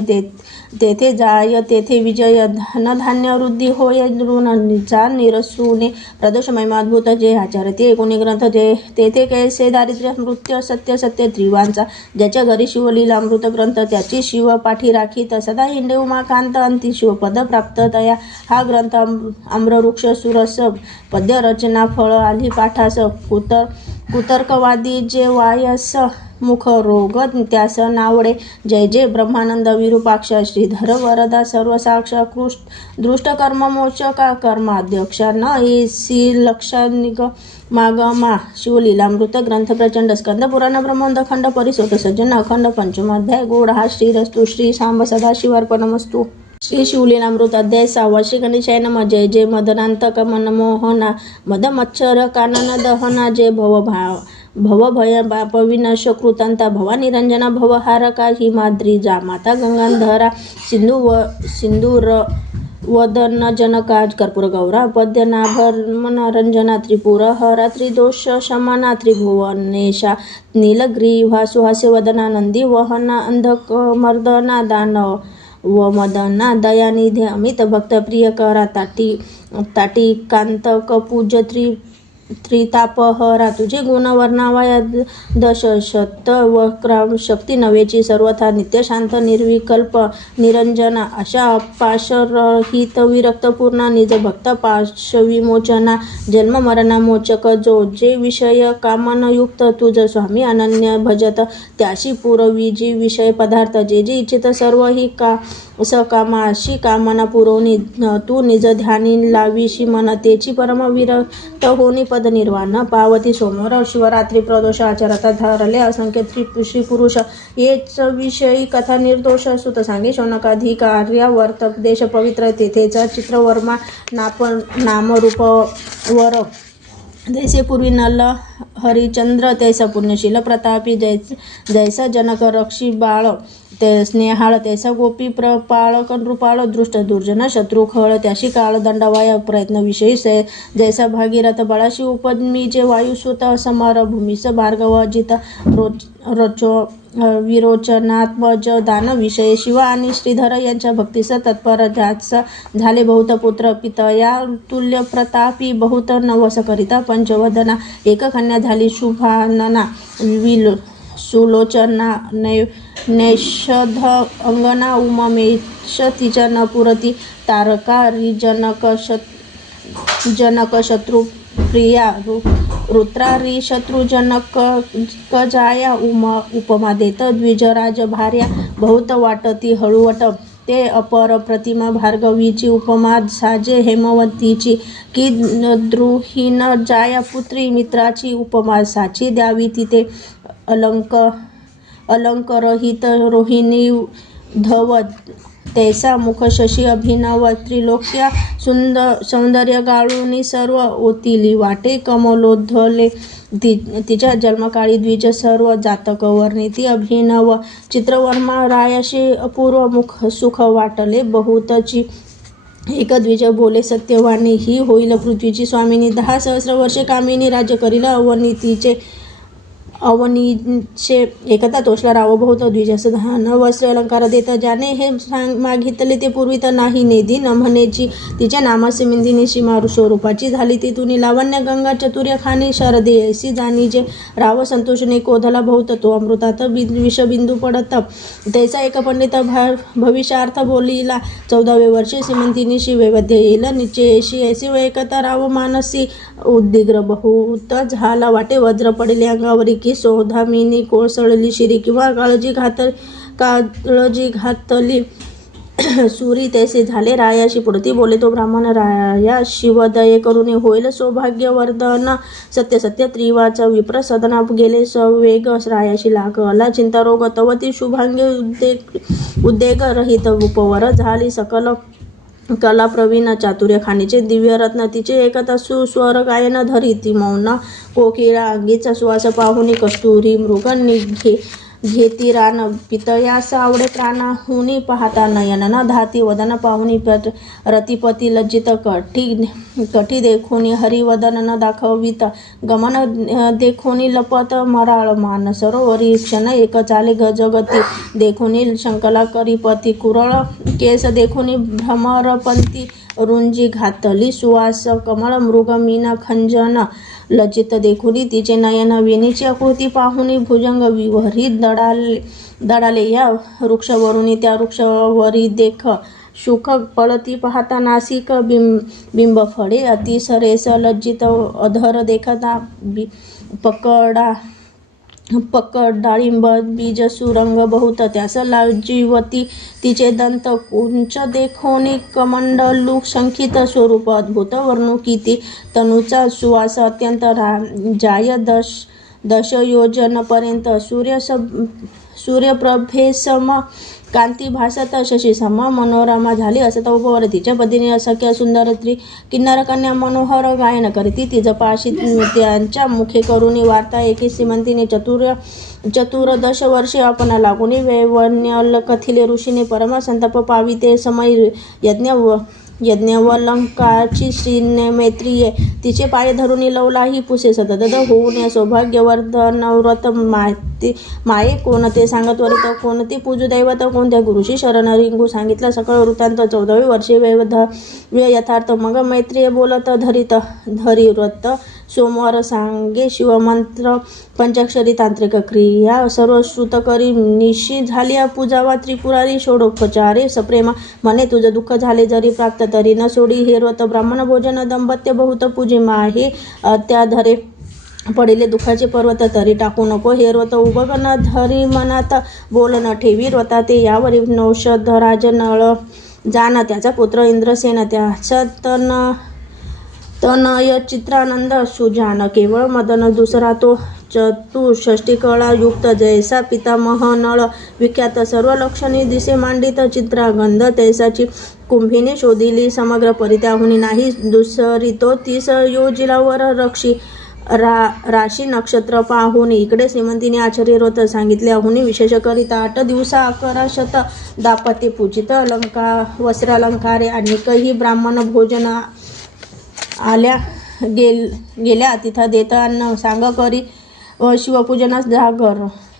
तेथे जाय तेथे विजय धनधान्य वृद्धी होय ऋणचा निरसूने प्रदोष महिमाद्भुत जे आचारते एकोणी ग्रंथ जे तेथे कैसे दारिद्र्य मृत्यू सत्य त्रिवांचा ज्याच्या घरी शिवलीलामृत ग्रंथ त्याची शिव पाठी राखीत सदा हिंडे उमाकांत अंती शिवपद प्राप्त तया. हा ग्रंथ आम्रवृक्ष सुरस पद्य रचना फळ आली पाठास कुतर्कवादी जे वायस मुख रोग त्यास नावडे. जय जय ब्रह्मानंद विरूपाक्ष श्रीधर वरदा सर्वसाक्ष दृष्ट कर्म मोचका कर्माध्यक्षा न एसी लक्षानिग मागमा शिवलीलामृत ग्रंथ प्रचंड स्कंद पुराण ब्रह्मोंद खंड परिसोत सज्जन अखंड पंचमाध्याय गोड हा श्रीरस्तु श्री सांब सदाशिवार्पणमस्तु. श्री शिवलीलामृत अध्याय 6 श्री गणेशाय नमः. जय जय मदनांतक मनमोहना मद मच्छर कानन दहना जय भवभय पविनाश कृतांता भवानी रंजना भवहारका हिमाद्री जा माता गंगाधरा सिंधूर वदन जनका कर्पूर गौरा पद्यनाभरमन रंजना त्रिपुर हरा त्रिदोष शमना त्रिभुवनेशा नीलग्रीवा सुहास्य वदना नंदी वहना अंधकमर्दना दानव व मदना दयानिधी अमित भक्त प्रिय करा ताटी कांतक पूज त्रितापहरा तुझे गुण वर्णावया दशशत वक्राम शक्ती नवेची सर्वथा नित्य शांत निर्विकल्प निरंजना अशा पाशरहित विरक्तपूर्ण निज भक्त पाशविमोचना जन्म मरणा मोचक जो जे विषय कामनयुक्त तुझ स्वामी अनन्य भजत त्याशी पुरविजी विषय पदार्थ जे जे इच्छित सर्व ही सकामाशी कामना पुरवणी तू निज ध्यानी लावीशी मन तेची परम विरक्त होनी पद निर्वाण पावती सोमवार शिवरात्री प्रदोष आचारता धरले असंख्य श्री पुरुष हेच विषयी कथा निर्दोष सुत सांगे शौनकाधिकार्यावर्त देश पवित्र तेथेचा चित्रवर्मा नामरूप वर जैसे पूर्वी नल हरिचंद्र तैसा पुण्यशील प्रतापी जैसा जनक रक्षी बाळ ते स्नेहाळ तैसा गोपी प्रपाळ नृपाळ दृष्ट दुर्जन शत्रू खळ त्याशी काळ दंडावाया प्रयत्न विषयी जैसा भागीरथ बळाशी उपमी जे वायुसुत समर भूमीस भार्गव अजित रचो विरोचनात्मज दान विषय शिव आणि श्रीधर यांच्या भक्तीस तत्पर ज्याच झाले बहुत पुत्र पितया तुल्य प्रतापी बहुत नवस करिता पंचवदना एक कन्या झाली शुभानना सुलोचना नैषध अंगना उमामेश तिच्या न पुरती तारका जनक शत्रुप्रिया रुद्रारी शत्रुजनक जाया उपमा देत द्विजराज भार्या बहुत वाटती हळुवट ते अपर प्रतिमा भार्गवीची उपमा साजे हेमवंतीची की द्रुहीन जाया पुत्री मित्राची उपमा साची द्यावी तिथे अलंकरहित रोहिणी धव तैसा मुख शशी अभिनव त्रिलोक्या सौंदर्य गाळूनी सर्व ओतिली वाटे कमलोद्धले तिच्या जन्मकाळी द्विज सर्व जातक वर्णिती अभिनव चित्रवर्मा रायाशी अपूर्व मुख सुख वाटले बहुतची एक द्विज बोले सत्यवाणी ही होईल पृथ्वीची स्वामिनी 10 सहस्र वर्षे कामिनी राज्य करील अवनीचे एकता तोषला राव बहुत द्विजस धन वस्त्र अलंकार देत ज्याने हे मागितले ते पूर्वी तर नाही नेदी न म्हणेची तिच्या नामासे मिंदिनी सीमारू स्वरूपाची झाली तिथून लावण्य गंगा चतुर्य खानी शरदे ऐसी जाणी जे राव संतोषने कोधला बहुत तो अमृतात विषबिंदू पडत तैसा एक पंडित भविष्यार्थ बोलिला 14वे वर्षे श्रीमंतिनी वैवध्य येईल निश्चयशी ऐसी एकता राव मानसी उद्दिग्र बहुत झाला वाटे वज्र पडले अंगावरी की सौधामिनी कोसळली शिरी किंवा काळजी घातली सुरी तैसे झाले रायाशी पुढती बोले तो ब्राह्मण राया शिवदये करुणे होईल सौभाग्यवर्धन सत्य सत्य त्रिवाच विप्र सदना गेले सवेग रायाशी लागला चिंतारोग तवती शुभांगे उद्देग रहित उपवर झाली सकल कला प्रवीण चातुर्य खाणीचे दिव्य रत्न तिचे एकता सुस्वर गायन धरिती मौन कोकिळा अंगीचा सुवास पाहुनी कस्तुरी मृग घेती रान पितयास आवडे प्राणाहुनी पाहता नयन न धाती वदन पाहुनी रतिपती लज्जित कठी देखोनी हरिवदन न दाखवित गमन देखोनी लपत मराळ मान सरोवरी क्षण एक चाले गजगती देखोनी शंकला करीपती कुरळ केस देखोनी भ्रमरपंती रुंजी घातली सुवास कमळ मृग मीन खंजन लज्जित देखुनी तिचे नयन वेणीची आकृती पाहुनी भुजंग विवरी दडाले या वृक्षवरुनी त्या वृक्षवरी देख सुख पळती पाहता नासिक बिंब फळे अतिसरेस लज्जित अधर देखता पकड डाळिंब बीज सुरंग बहुत त्यास लाजीवती तिचे दंत कुंच देखोनी कमंडलू शंखित स्वरूप अद्भुत वर्णुकिती तनुचा सुवास अत्यंत जाय दश योजनपर्यंत सूर्यप्रभेसम कांती भासत शशीसम मनोरमा झाली असत उपवर तिच्या पदीने असख्य सुंदर स्त्री किन्नर कन्या मनोहर गायन करती ती जपाशी त्यांच्या मुखे करुणी वार्ता एके श्रीमंतीने चतुर्दश वर्षे आपण लागुनी वैवण्य कथिले ऋषीने परम संताप पाविते समय यज्ञवलंकाची श्रीने मैत्रिये तिचे पाय धरुनी लवलाही पुसे सतत होऊन सौभाग्यवर्धन व्रत माये कोणते सांगत वरित कोणती पूजू दैवत कोणत्या गुरुशी शरण रिंगू सांगितलं सकळ वृत्तांत 14वे वर्षे वैवध्य यथार्थ मग मैत्रिय बोलत धरी व्रत सोमवार सांगे शिवमंत्र पंचाक्षरी तांत्रिक क्रिया सर्व श्रुत करी निशी झाली पूजावा त्रिपुरारी षोडोपचारे सप्रेम म्हणे तुझं दुःख झाले जरी प्राप्त तरी न सोडी हे व्रत ब्राह्मण भोजन दंपत्य बहुत पूजे माहे त्या धरे पडिले दुःखाचे पर्वत तरी टाकू नको हे व्रत उभग न धरी मनात बोल न ठेवी व्रता ते यावरी नौषधराज नळ जाण त्याचा पुत्र इंद्रसेन त्याचा तनय चित्रानंद सुजान केवळ मदन दुसरा तो चतुष्षष्टी कळा युक्त जैसा पितामह नळ विख्यात सर्व लक्षणी दिसे मांडित चित्रागंध तैसाची कुंभीने शोधिली समग्र परित्याहुनी नाही दुसरी तो 30 योजिलावर रक्षी राशी नक्षत्र पाहुणे इकडे श्रीमंतीने आश्चर्यव्रत सांगितले. अहुनी विशेष करिता 8 दिवसा 11 दाम्पत्य पूजित अलंकार वस्त्रालंकारे अनेकही ब्राह्मण भोजन आल्या गेल्या तिथं देता अन्न सांग करी शिवपूजनास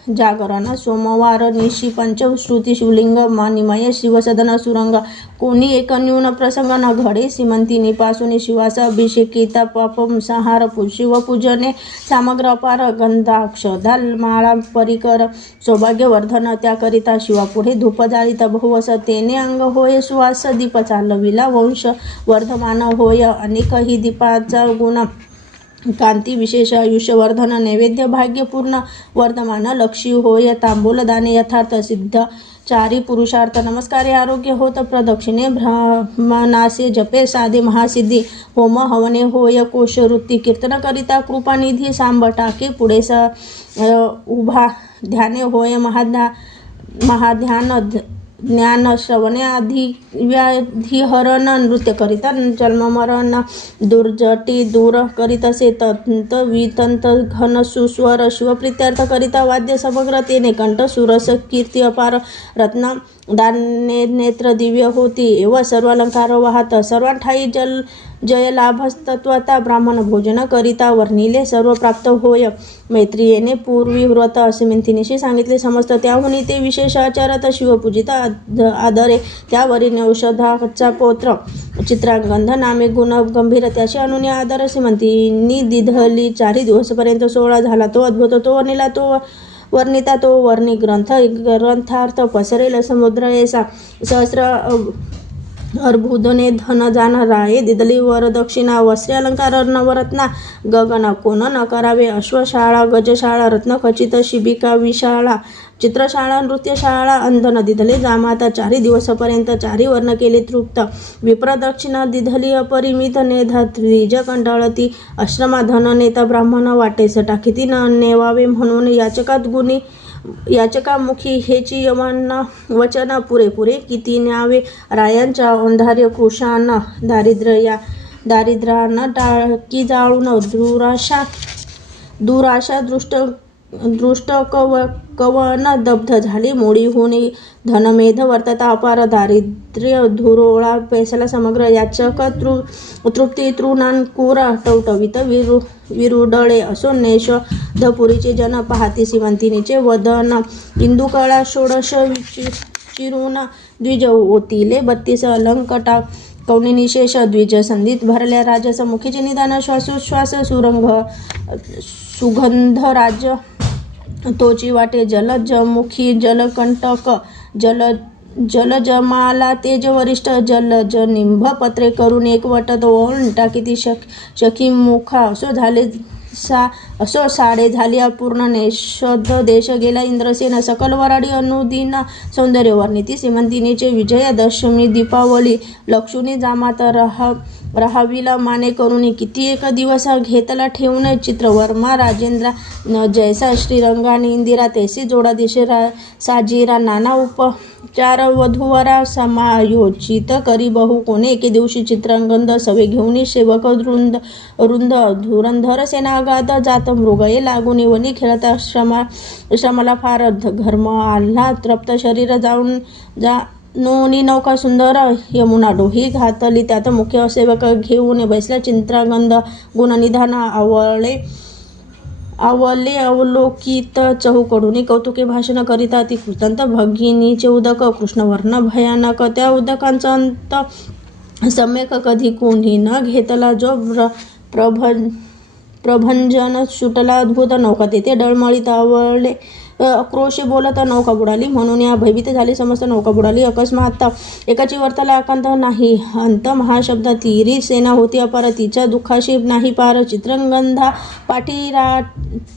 जागरण सोमवार निशी पंचश्रुती शिवलिंग निमय शिवसदन सुरंग कोणी एक न्यून प्रसंग न घडे. श्रीमंतीनीपासून शिवास अभिषेकिता पापसंहार शिवपूजने सामग्र अपार गंधाक्षदा माळा परिकर सौभाग्यवर्धन त्याकरिता शिवापुढे धूप जाळीत बहुवस तेने अंग होय सुवास दीप चालविला वंश वर्धमान होय अनेकही दीपाचा गुण कांती विशेष आयुष्यवर्धन नैवेद्य भाग्यपूर्ण वर्धमान लक्षी होय तांबूलदाने यथार्थ सिद्ध चारी पुरुषार्थ नमस्कारे आरोग्य होत प्रदक्षिणे ब्रह्मनासे जपे साधे महासिद्धी होम हवने होय कोशवृत्ती कीर्तन करिता कृपानिधी सांब टाके पुढे उभा ध्याने होय महाध्यान ज्ञान श्रवणे अधिहरण नृत्य करिता जन्म मरण दुर्जटी दूर करितसे तंत वितंत घन सुस्वर शिवप्रित्यर्थ करिता वाद्य समग्र तेने कंठ सुरस कीर्ती अपार रत्न दाने नेत्र दिव्य होती एव सर्वालंकार वाहत सर्वांठाई जय लाभस्तत्वता ब्राह्मण भोजन करिता वर्णिले सर्व प्राप्त होय. मैत्रियेने पूर्वी व्रत श्रीमंतीनीशी सांगितले समस्त त्याहुनी ते विशेष आचारात शिवपूजित आदरे त्यावरील औषधाचा पौत्र चित्रांगंध नामे गुण गंभीर त्याची अनुनी आदर श्रीमंतींनी दिधली 4 दिवसपर्यंत 16 झाला तो अद्भुत तो वर्णिला तो वर्णिता तो वर्णी ग्रंथार्थ पसरेल समुद्र ऐसा सहस्र अर्बुदने धन जान राये दिदली वरदक्षिणा वस्त्रे अलंकार नवरत्ना गगन कोण न करावे अश्वशाळा गजशाळा रत्नखचित शिबिका विशाळा चित्रशाळा नृत्यशाळा अंधन दिधले जामाता 4 दिवसापर्यंत 4 वर्ण केले तृप्त विप्रदक्षिणा दिधली अपरिमित नेधा द्विज कंटाळती आश्रमा धन नेता ब्राह्मण वाटेस टाकीती न नेवावे म्हणून याचकामुखी हेची यमन वचन पुरेपुरे किती न्यावे रायांच्या औंधार्य कृशान दारिद्र्यानं टाकी जाळून दुराशा दृष्ट कवन दब्ध झाली मोडी होणे धनमेध वर्तता अपार दारिद्र्य धुरोळा पैसाला समग्र याचक तृप्ती तृणांकुर टवटवीत विरुडळे असो नेश धपुरीचे जन पाहती श्रीमंतीनीचे वदन इंदुकळा षोडश चिरून द्विज ओतिले 32 अलंकटा कौणी निशेष द्विज संधीत भरल्या राजस मुखीचे निदान श्वासोश्वास सुगंध राज तोची वाटे जलज मुखी जलकंटक जलजमाला तेज वरिष्ठ जलज निंभ पत्रे करून एकवट ओळून टाकीती शखी मुखा असो साडे झाली अपूर्ण नेषध देश गेला इंद्रसेन सकल वराडी अनुदीन सौंदर्य वर्णिती श्रीमंतीनीचे विजयादशमी दीपावली लक्षुनी जामात राहाविला माने करून किती एक दिवस घेतला ठेवून चित्रवर्मा राजेंद्र जैसा श्रीरंगाने इंदिरा तैसी जोडा दिशे साजीरा नाना उपचार वधूवरा समायोजित करी बहु कोणे एके दिवशी चित्रांगंध सवे घेऊन सेवक रुंद धुरंधर सेनागाद जात मृगये लागून वनी खेळता श्रमाला फार घर्म आल्हा तृप्त शरीर नोनी नौका सुंदर यमुना डोही घातली त्यात मुख्य सेवक घेऊन बसल्या चित्रांगंध गुणनिधान आवले अवलोकित चहूकडून कौतुके भाषण करिता ती कृतंत भगिनीचे उदक कृष्णवर्ण भयानक त्या उदकांचा अंत सम्यक कधी कोणी न घेतला जो प्रभंजन सुटला अद्भुत नौका तेथे डळमळीत आवळले आक्रोशी बोलत नौका बुडाली म्हणून या भयभीत झाली समस्त नौका बुडाली अकस्मात एकाची वर्तला आकांत नाही अंत महाशब्द तीरी सेना होती अपार तिच्या दुःखाशी नाही पार चित्रंगंधा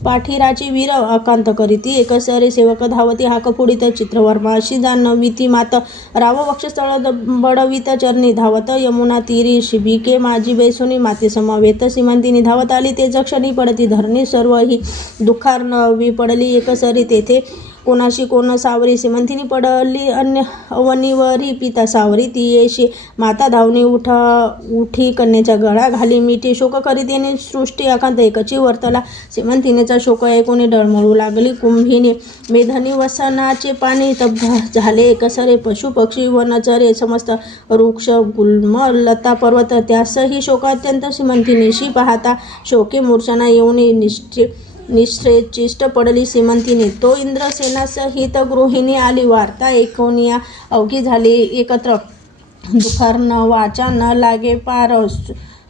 पाठीराची वीर आकांत करीती एकसरी सेवक धावती हाक फोडीत चित्रवर्माशी जाणविती मात राव वक्षस्थळ बडवीत चरणी धावत यमुना तीरी शिबिके माझी बैसोनी माती समवेत श्रीमंतीनी धावत आली ते जक्षणी पडती धरणी सर्व ही दुःखार नवी पडली एकसरी तेथे कोणाशी कोण सावरी श्रीमंतिनी पडली अन्य अवनीवरी पिता सावरी ती येशी माता धावणी उठी कन्येचा गळा घाली मिठी शोक करीतेने सृष्टी अकांत एकची वर्तला श्रीमंतिनीचा शोक ऐकून डळमळू लागली कुंभिनी मेधनी वसनाचे पाणी तब्ध झाले एकसरे पशु पक्षी वनचरे समस्त वृक्ष गुल्म लता पर्वत त्यासही शोक अत्यंत श्रीमंतिनीशी पाहता शोके मूर्छना येऊन निश्चेष्ट पडली श्रीमंतिनी तो इंद्रसेनासहित गृहिणी आली वार्ता ऐकूनिया अवघी झाली एकत्र दुखार न वाचा न लागे पार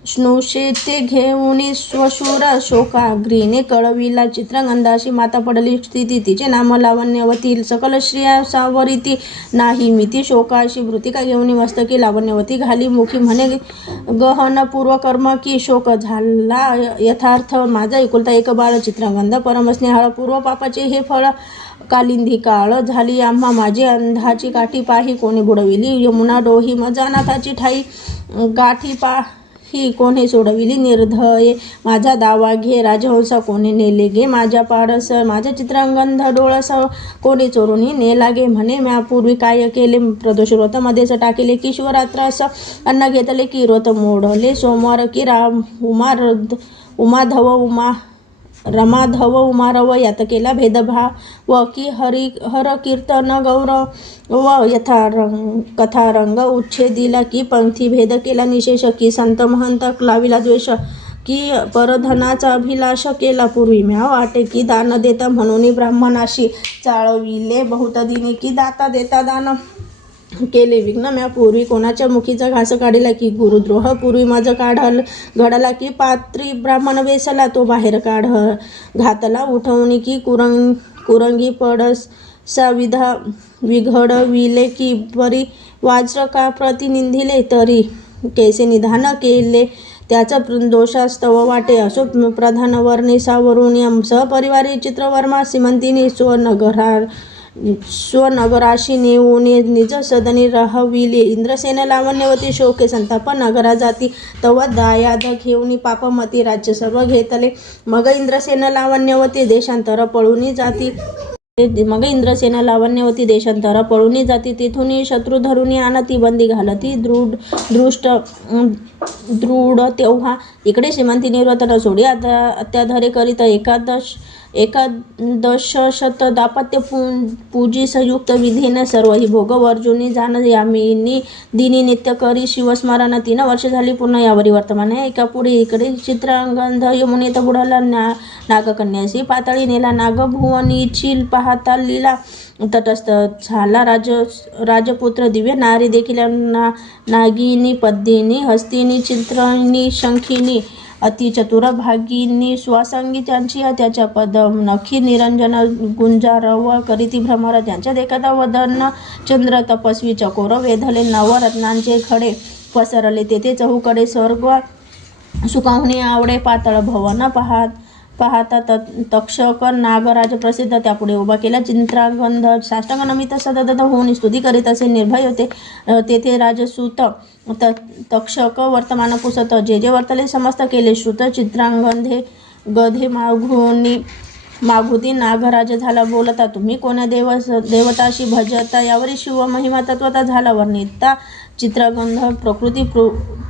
स्नुषे ते घेऊन स्वशूर शोकाग्रीने कळविला चित्रगंधाशी माता पडली स्थिती तिचे नाम लावण्यवती सकल श्रिया सावरिती नाही मिती शोकाशी मृतिका घेऊन मस्तकी लावण्यवती घाली मुखी म्हणे गहन पूर्वकर्म की शोक झाला यथार्थ माझा एकुलता एक बाळ चित्रगंध परमस्नेहाळ पूर्व पापाचे हे फळ कालिंदी काळ झाली आम्हा माझी अंधाची काठी पाही कोणी बुडविली यमुना डोही मजानाथाची ठाई गाठी ही कोणी सोडविली निर्धये माझा दावा घे राजहंसा कोणी नेले गे माझ्या पाडस माझ्या चित्रांगंध डोळस कोणी चोरूनही नेला गे म्हणे म्या पूर्वी काय केले प्रदोष व्रत मध्येच टाकेले की शिवरात्रास अन्न घेतले की व्रत मोडले सोमवार की उमाधव रमाधव उमारव यात केला भेदभाव की हर कीर्तन गौरव कथारंग उच्छेदिला की पंथी भेद केला निशेष की संत महंत लाविला द्वेष की परधनाचा अभिलाष केला पूर्वी म्या वाटे की दान देता म्हणून ब्राह्मणाशी चाळविले बहुत दिनी की दाता देता दान केले विघ्न म्या पूर्वी कोणाच्या मुखीचा घास काढला की गुरुद्रोह पूर्वी माझं घडला की पात्री ब्राह्मण वेसला तो बाहेर घातला उठवणी की कुरंगी पडसा विघडविले की परी वाज्र का प्रतिनिंदिले तरी कैसे निधान केले त्याचा दोषास्तव वाटे असो प्रधान वर्णे सावरून सहपरिवारी चित्रवर्मा श्रीमंतिनी स्वनगराशी नेऊन निज सदनी राहविली इंद्रसेन लावण्यवती शोके संताप नगरा जाती तव दायाद घेऊन पापमती राज्य सर्व घेतले मग इंद्रसेन लावण्यवती देशांतर पळून जाती तिथून शत्रू धरून आणती बंदी घालती दृढ तेव्हा इकडे श्रीमंतिनी व्रत न सोडी अत्याधारे करीत एकादश शत दापत्य पूजी संयुक्त विधीने सर्व ही भोग वर्जुनी जाण यामिनी दिनी नित्य करी शिवस्मरण 3 वर्ष झाली पूर्ण यावरी वर्तमान आहे एका पुढे इकडे चित्रांगंध यमुनेत बुडाला नागकन्यासी पाताळी नेला नागभुवनीची पाहता लीला तटस्थ झाला राजपुत्र दिव्य नारी देखील नागिनी पद्मिनी हस्तिनी चित्रणी शंखिनी अतिचतुर भागिनी स्वासंगी त्यांची त्याच्या पद नखी निरंजन गुंजारव करीती भ्रमर त्यांच्या देखता वदन चंद्र तपस्वी चकोर वेधले नवरत्नांचे खडे पसरले तेथे चहूकडे स्वर्ग सुखावणे आवडे पातळ भवन पाहता तक्षक नागराज प्रसिद्ध त्यापुढे उभा केला चित्रांगंध साष्टांग नमित सदत होऊन स्तुती करीत असे निर्भय होते तेथे राजसूत तक्षक वर्तमान पुसत जे वर्तले समस्त केले श्रुत चित्रांगंधे गधे मागुती नागराज झाला बोलता तुम्ही कोण्या देवताशी भजता यावरी शिव महिमा तत्वता झाला वर्णिता चित्रगंध प्रकृती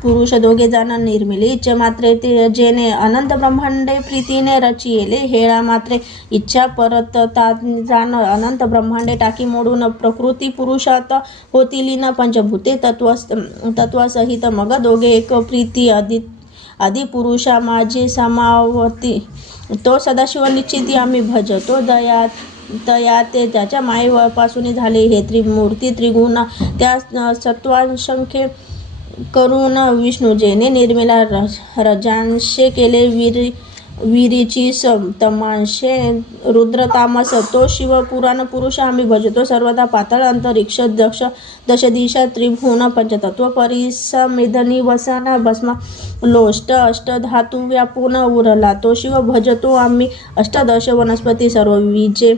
पुरुष दोघे जण निर्मिली इच्छा मात्रे ते जेने अनंत ब्रह्मांडे प्रीतीने रचिले हेळा मात्रे इच्छा परत जाण अनंत ब्रह्मांडे टाकी मोडून प्रकृती पुरुषात होतीलीन पंचभूते तत्वासहित मग दोघे एक प्रीती आदि पुरुषा माझे समावती तो सदाशिव निश्चिती आम्ही भजतो दया ते त्याच्या मायेपासून झाले हे त्रिमूर्ती त्रिगुण त्या सत्वांशंख्य करून विष्णुजेने निर्मिला रजांशे केले वीरीची तमांशे रुद्र तामस तो शिव पुराण पुरुष आम्ही भजतो सर्वदा पाताळ अंतरिक्ष दश दिशा त्रिभुवन पंचतत्व परिसा मेधनी वसना भस्मा लोष्ट अष्ट धातू व्यापून उरला तो शिव भजतो आम्ही अष्टादश वनस्पती सर्व विजे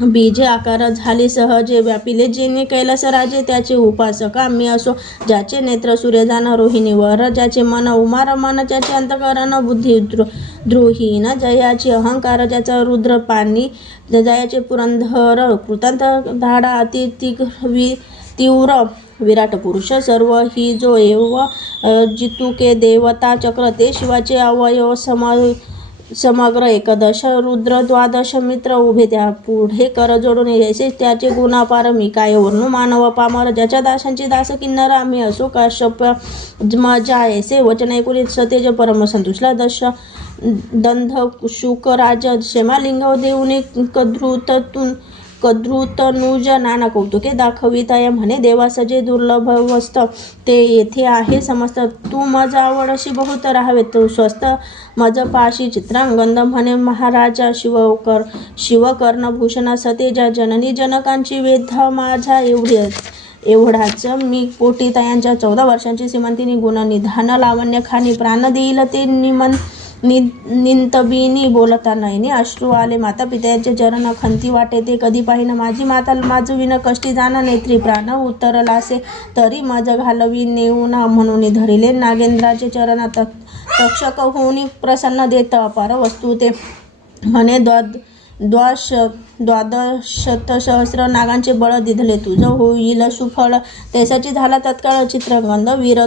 बीजे आकार झाली सहजे व्यापिले जेणे कैलास राजे त्याचे उपासक आम्ही असो ज्याचे नेत्र सूर्यजान रोहिणीवर ज्याचे मन उमारमन ज्याचे अंतकरण बुद्धी द्रोहीन जयाची अहंकार ज्याचा रुद्र पाणी जयाचे पुरंदर कृतांत धाडा अति तीव्र विराट पुरुष सर्व ही जो एव जितुके देवता चक्र ते शिवाचे अवयव समग्र एकदश रुद्र द्वादश मित्र उभे त्या पुढे कर जोडून यायचे त्याचे गुणापार मी काय वर्णू मानव पामर ज्याच्या दासांची दास किन्नर आम्ही असो काश्यप जायसे वचन ऐकून सतेज परम संतुष्ला दश दंध शुक राज क्षेमालिंग देऊने कद्रुतनुज नाना कौतुके दाखविताय म्हणे देवा सजे दुर्लभ वस्त ते येथे आहे समस्त तू मज आवडशी बहुत राहावे तू स्वस्त मज पाशी चित्रांगंद म्हणे महाराजा शिवकर्णभूषणा सतेजा जननी जनकांची वेध माझा एवढाच मी पोटी तयांच्या 14 वर्षांची श्रीमंतिनी गुण निधान लावण्य खाणी प्राण देईल ते निंतबिनी बोलता नयनी अश्रू आले माता पित्यांचे चरण खंती वाटे ते कधी पाहिन माझी माता माझविन कष्टी जाना नेत्री प्राण उतरलासे तरी मज घालवी नेऊन म्हणून धरिले नागेंद्राचे चरण तक्षक होऊन प्रसन्न देत अपार वस्तू ते म्हणे द्वादशतसहस्र नागांचे बळ दिधले तुझं होईल सुफळ त्यासाठी झाला तत्काळ चित्रगंध वीर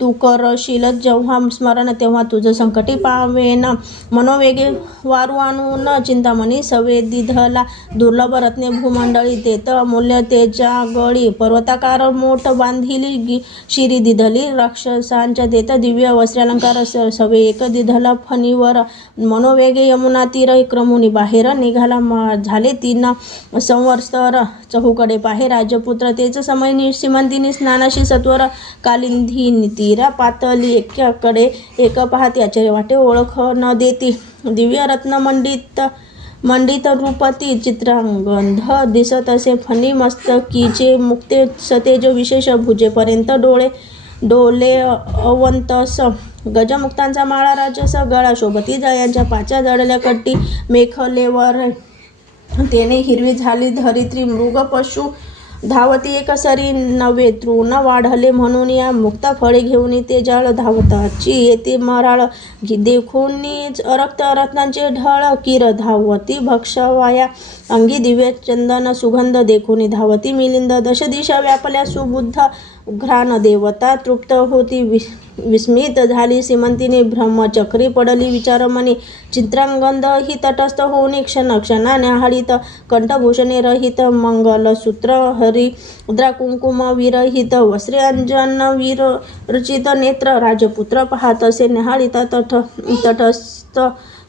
तू करशील जेव्हा स्मरण तेव्हा तुझं संकटी पावेन मनोवेगे वारू आणून चिंतामणी सवे दिधला दुर्लभ रत्ने भूमंडळी देत अमूल्य तेजा गळी पर्वताकार मोठ बांधिली शिरी दिधली राक्षसांच्या देत दिव्य वस्त्रालंकार सवे एक दिधला फणीवर मनोवेगे यमुना तीर क्रमुनी बाहेर निघाला झाले 3 संवत्सर चहूकडे पाहे राजपुत्र तेच समय श्रीमंतिनी स्नानाशी सत्वर कालिंदी तीरा पातळी एकाकडे एक पाहते आश्चर्य वाटे ओळख न देती दिव्य रत्न मंडित रूपती चित्रांगंध दिसत असे फणी मस्तकीचे मुक्ते सतेज विशेष भुजेपर्यंत डोले अवंतस गजमुक्तांचा माळा राजस गळा शोभती जयांच्या पाच्या जडल्या कट्टी मेखलेवर तेने हिरवी झाली धरित्री मृग पशु धावती एक सरी नवे तृण वाढले म्हणून या मुक्ता फळे घेऊन ते जाळ धावताची येते मराळ देखून रक्त रत्नांचे ढळ किर धावती भक्षवाया अंगी दिव्य चंदन सुगंध देखून धावती मिलिंद दश दिशा व्यापल्या सुबुद्ध घ्राण देवता तृप्त होती विस्मित झाली श्रीमंतिनी ब्रह्मचक्री पडली विचारमणी चित्रांगंध ही तटस्थ होऊन क्षणाने हाडित कंठभूषणे रहित मंगलसूत्र हरिद्रा कुंकुम विरहित वस्त्रे अंजन विरचित नेत्र राजपुत्र पाहत असे निहाळित तटस्थ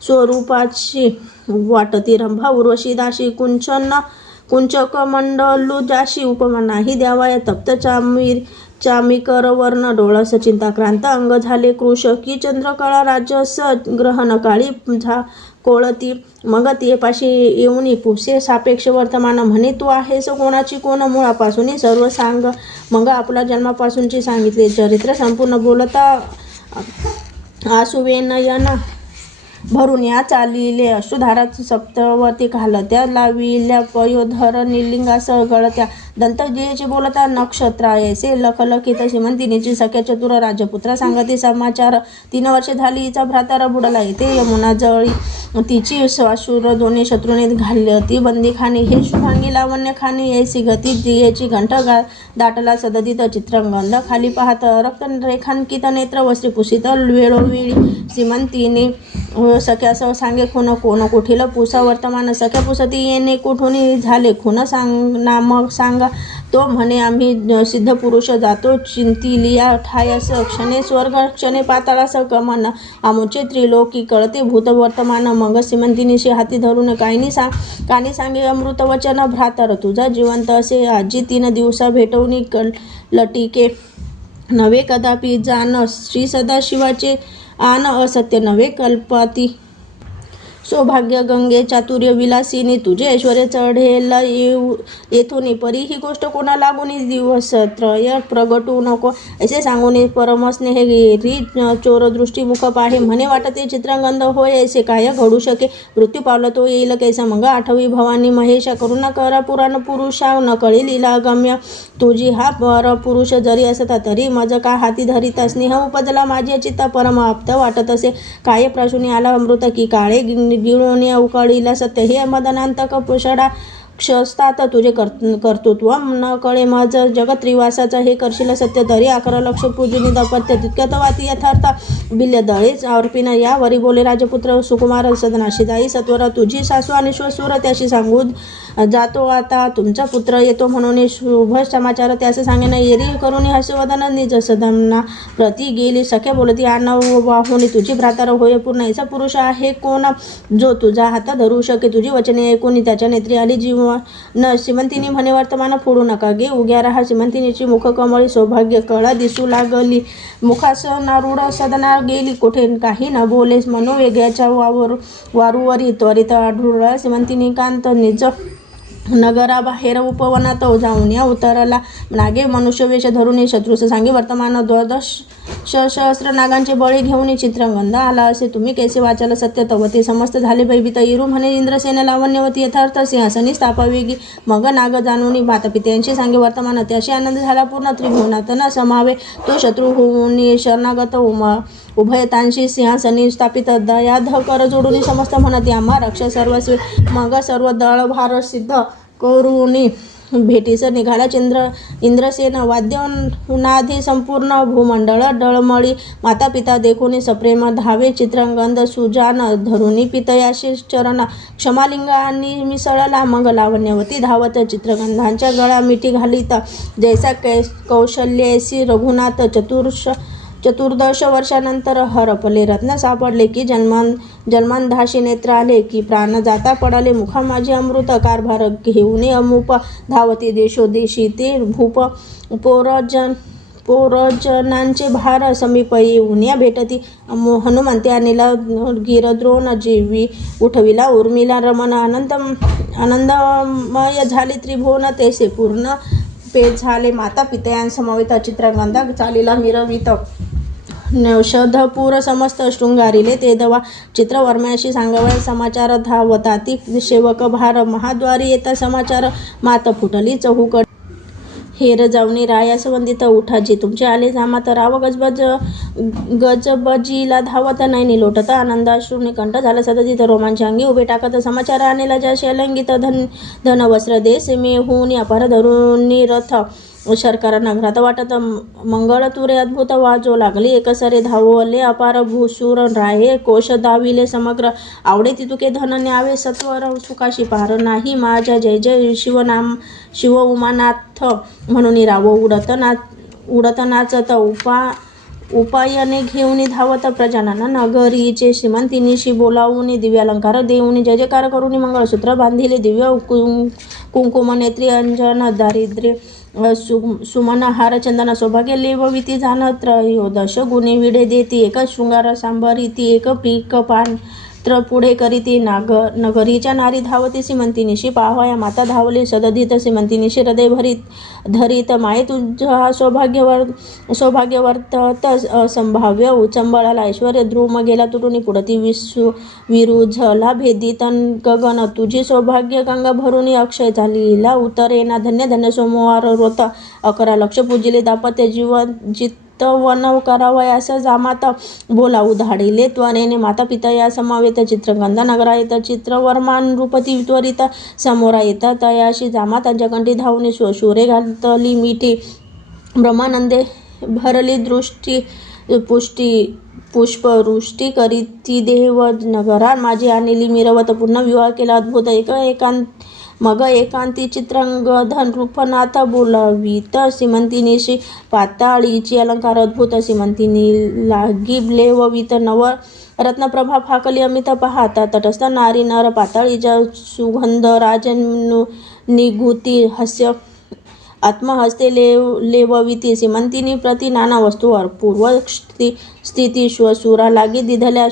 स्वरूपाची वाटती रंभा उर्वशी दाशी कुंचक मंडलू जाशी उपमा नाही द्यावाया तप्त चामिकर वर्ण डोळस चिंताक्रांत अंग झाले कृशकी चंद्रकळा राजस ग्रहण काळी कोळती मग ते पाशी येऊन पुसे सापेक्ष वर्तमान म्हणे तू आहेस कोणाची कोण मुळापासून सर्व सांग मग आपला जन्मापासूनची सांगितले चरित्र संपूर्ण बोलता आसुवेनयन भरून या चालिले अश्रुधारात सप्तवती घालत्या लाविल्या पयोधर निलिंगासह गळत्या दंतजेचे बोलता नक्षत्रायसे लखलखित श्रीमंतिनीची सख्या चतुर राजपुत्रा सांगते समाचार 3 वर्षे झाली हिचा भ्रातारा बुडाला येते यमुना जळी तिची श्वाशूर दोन्ही शत्रूने घालती बंदीखानी हे शुभांगी लावण्य खाणी ऐसी गती दियेची घंट दाटला सददित चित्रंगंध खाली पाहत रक्त रेखांकित नेत्र वस्त्री पुसित वेळोवेळी श्रीमंतीने सख्यासह सांगे खून कोण कुठील पुसा वर्तमान सख्या पुसती येणे कुठून झाले खून नाम सांगा तो म्हणे आम्ही सिद्ध पुरुष जातो चिंतिलिया ठायस क्षणे स्वर्ग क्षणे पाताळास गमन आमुचे त्रिलोकी कळते भूत वर्तमान मग श्रीमंतिनीशी हाती धरून कानी सांगे अमृत वचन भ्रातर तुझा जिवंत असे आजी 3 दिवसा भेटवणी लटिके नवे कदापि जाण श्री सदाशिवाचे आन असत्य नवे कल्पाती सौभाग्य गंगे चातुर्य विलासिनी तुझे ऐश्वर्य चढेल येथून परी ही गोष्ट कोणा लागून दिवसत्रय प्रगटू नको असे सांगून परमस्नेही चोर दृष्टीमुख पाहे म्हणे वाटते चित्रगंध होय ऐसे काय घडू शके मृत्यू पावला तो येईल कैसा मग आठवी भवानी महेशा करुणा करा पुराण पुरुषा न कळे लीला गम्य तुझी हा पर पुरुष जरी असता तरी मज का हाती धरिता स्नेह उपजला माझे चित्ता परम आप्त वाटत असे काय प्रशुनी आला अमृत की काळे गिळून उकळीला सत्य हे मदनांतक पुषडा क्षस्तात तुझे कर्तृत्व न कळे माझ जगत त्रिवासाचा हे करशील सत्य तरी 11 लक्ष पूजनी दपत्य तितक्यात वाती यथार्थ बिल्य दळेच अर्पिन यावरी बोले राजपुत्र सुकुमार सदनाशी जाई सत्वर तुझी सासू आणि श्वशूर त्याशी सांगू जातो आता तुमचा पुत्र येतो म्हणून शुभ समाचार त्यास सांगेन येरी करून हसवदन निज सदना प्रती गेली सख्या बोलती आनव वाहुनी तुझी भ्रातर होय पूर्ण ऐसा पुरुष आहे कोण जो तुझा हात धरू शके तुझी वचने ऐकून त्याच्या नेत्री आली जीव न श्रीमंतीनी म्हणे वर्तमान फोडू नका गे उग्या राहा श्रीमंतीनीची मुख कमळी सौभाग्य कळा दिसू लागली मुखास नारूढ सदना गेली कोठे काही न बोले मनोवेग्याच्या वारूवरी त्वरित आढळूळ श्रीमंतीनी कांत निज नगराबाहेर उपवनात जाऊन या उतरला नागे मनुष्यवेश धरून शत्रूस सांगे वर्तमान 12 नागांचे बळी घेऊन चित्रगंध आला असे तुम्ही कैसे वाचाल सत्य तवते समस्त झाले भयभीत इरू म्हणे इंद्रसेन लावण्यवती यथार्थ सिंहासनी स्थापावेगी मग नाग जाणून मातापित्यांशी सांगे वर्तमान त्याशी आनंद झाला पूर्ण त्रिभुवनात न समावे तो शत्रू होऊन शरणागत उभयतांशी सिंहासनी स्थापित दयाध कर जोडून समस्त म्हणते आम्हा रक्ष सर्वस्वी मग सर्व दळ भार सिद्ध करुनी भेटीस निघाला इंद्रसेन वाद्यनाधी संपूर्ण भूमंडळ डळमळी माता पिता देखून सप्रेम धावे चित्रगंध सुजान धरुनी पितयाशी चरण क्षमालिंगानी मिसळला मग लावण्यवती धावत चित्रगंधांच्या गळा मिठी घालीत जैसा कौशल्यसी रघुनाथ 14 वर्षानंतर हरपले रत्न सापडले की जन्मांधाशी नेत्र आले की प्राण जाता पडाले मुखा माझे अमृत कारभार घेऊन अमूप धावती देशोदेशी ते भूप पोरजनांचे भार समीप येऊन या भेटती हनुमंती अनिला गिरद्रोण जीवी उठविला उर्मिला रमण आनंदमय झाले त्रिभुवन तेसे पूर्ण पे झाले माता पितयांसमवेत चित्रगंधा चालीला मिरवित नौषधपूर समस्त शृंगारिले ते दवा चित्रवर्म्याशी सांगवय समाचार धावताती सेवक भार महाद्वारी येता समाचार मात फुटली चहूकड हेर जाऊनी रायास वंदित उठाजी तुमचे आले जामात राव गजबजीला धावत नाही लोटत आनंदाश्रूने कंठ झाला सदजित रोमांचांगी उभे टाकत समाचार आणेला जसे अलंगित धन वस्त्र देश मे होऊन अपार धरुनी रथ शर्करा नगरात वाटत मंगळ तुरे अद्भुत वाजो लागले एकसरे धावले अपार भूसूर राहे कोश दाविले समग्र आवडे तितुके धन न्यावे सत्वर सुखाशी पार नाही माझ्या जय जय शिव उमानाथ म्हणून राव उडत नाचत उपायने घेऊन धावत प्रजानांना नगरीचे श्रीमंतीनीशी बोलावून दिव्यालंकार देऊन जय जयकार करून मंगळसूत्र बांधिले दिव्य कुंकुम नेत्री अंजन दारिद्र्य सुमन हार चंदन सौभाग्य लेवविती जाण त्रयोदश गुणे विडे देती एक शृंगार सांबरिती एक पीक पात्र पुढे करीती नगरीच्या नारी धावती श्रीमंतीनिशी पाहया माता धावली सदधित श्रीमंतीनिशी हृदय धरित माये तुझा सौभाग्यवर्तत असंभाव्य उचंबळाला ऐश्वर्य द्रुम गेला तुटून पुढती विरुझला भेदित गगन तुझी सौभाग्य गंगा भरून अक्षय झालीला उतरेना धन्य धन्य सोमवार व्रत 11 लक्ष पूजिले दापत्य वन करावयास जामात बोला उधाडिले त्वरेने माता पिता या समावेत चित्रगंधा नगरा येत चित्रवर्मान रूपती त्वरित समोरा येतात तयाशी जामातांच्या कंठी धावणे श्वशुरे घातली मिठी ब्रह्मानंदे भरली दृष्टी पुष्पवृष्टी करीती देव नगरा माझी आणली मिरवत पुन्हा विवाह केला अद्भुत मग एकांती चित्रंगधन रूपनाथ बोलवीत श्रीमंतीनिशी पाताळीची अलंकार अद्भुत श्रीमंतीनी लागी लेववित नव रत्नप्रभा फाकली अमित पाहता तटस्थ नारी नर पाताळीच्या सुगंध राजनु निगुती आत्महस्ते लेवविती श्रीमंतिनी प्रति नाना वस्तूवर पूर्व स्थिती श्वशुरा लागी दिधल्या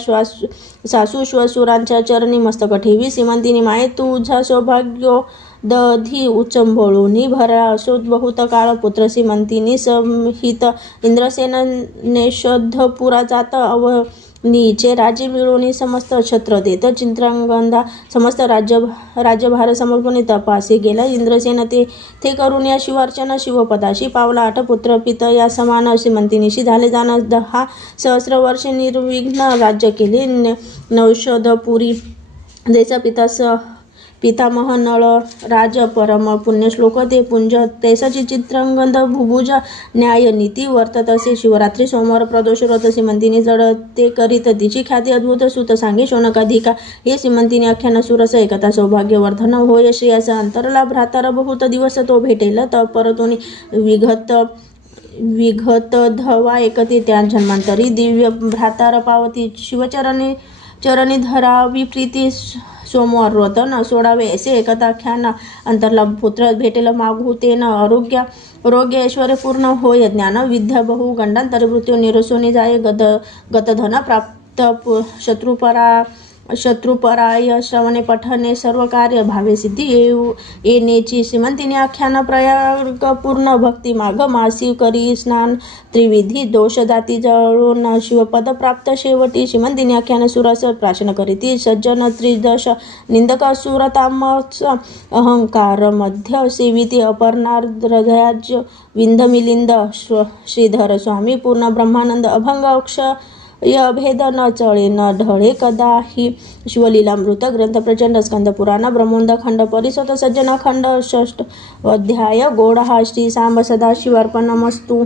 सासू श्वशुरांच्या चरणी मस्तक ठेवी श्रीमंतिनी माये तुझा सौभाग्य दधी उचंबळूनी भरा असो बहुत काळ पुत्र श्रीमंतिनी संहित इंद्रसेनेशोधपुरा जात नीचे राज्य मिळवणी समस्त छत्र देत चित्रांगंधा समस्त राज्यभार समर्पणी तपासी गेला इंद्रसेन ते करून या शिवार्चना शिवपदाशी पावला 8 पुत्र पित या समान श्रीमंतिनीशी झाले जाण 10 सहस्र वर्षे निर्विघ्न राज्य केले नौषधपुरी देश पितामह नळ राज परम पुण्यश्लोक ते पुंज तैसाची चित्रांगंध भुभुज न्याय नीती वर्तत असे शिवरात्री सोमवार प्रदोष व्रत श्रीमंतिनी जडते करीत तिची ख्याती अद्भुत सुत सांगे शौनकाधिका हे श्रीमंतिनी आख्यान सुरस एकता सौभाग्यवर्धन होय श्रेयस अंतरला भ्रातार बहुत दिवस तो भेटेल परतुनी विघत धवा एकती त्या जन्मांतरी दिव्य भ्रातार पावती चरणी धरावी प्रीती सोमवार व्रत न सोडावे असे एकताख्यान अंतरला पुत्र भेटेल मागू तेन आरोग्य ऐश्वर्य पूर्ण होय ज्ञान विद्या बहु गंडांतरी मृत्यू निरसोनी जाय गतधन प्राप्त शत्रुपराय श्रवणे पठने सर्व कार्य भावे सिद्धी येण्याची श्रीमंतिनी आख्यान प्रयाग पूर्ण भक्ती माग मासी करी स्नान त्रिविधी दोष जाती जळून शिवपद प्राप्त शेवटी श्रीमंतिनी आख्यान सुरस प्राशन करीती सज्जन त्रिदश निंदक सुरतामस अहंकार मध्य सेविती अपर्णार्ध हृदयाज विंद मिलिंद श्रीधर स्वामी पूर्ण ब्रह्मानंद अभंग या भेद न चळे न ढळे कदाही शिवलीलामृत ग्रंथ प्रचंड स्कंद पुराण ब्रह्मोंद खंड परिसोत सज्जन खंड 6 अध्याय गोड हा श्री सांब सदाशिवार्पणमस्तु।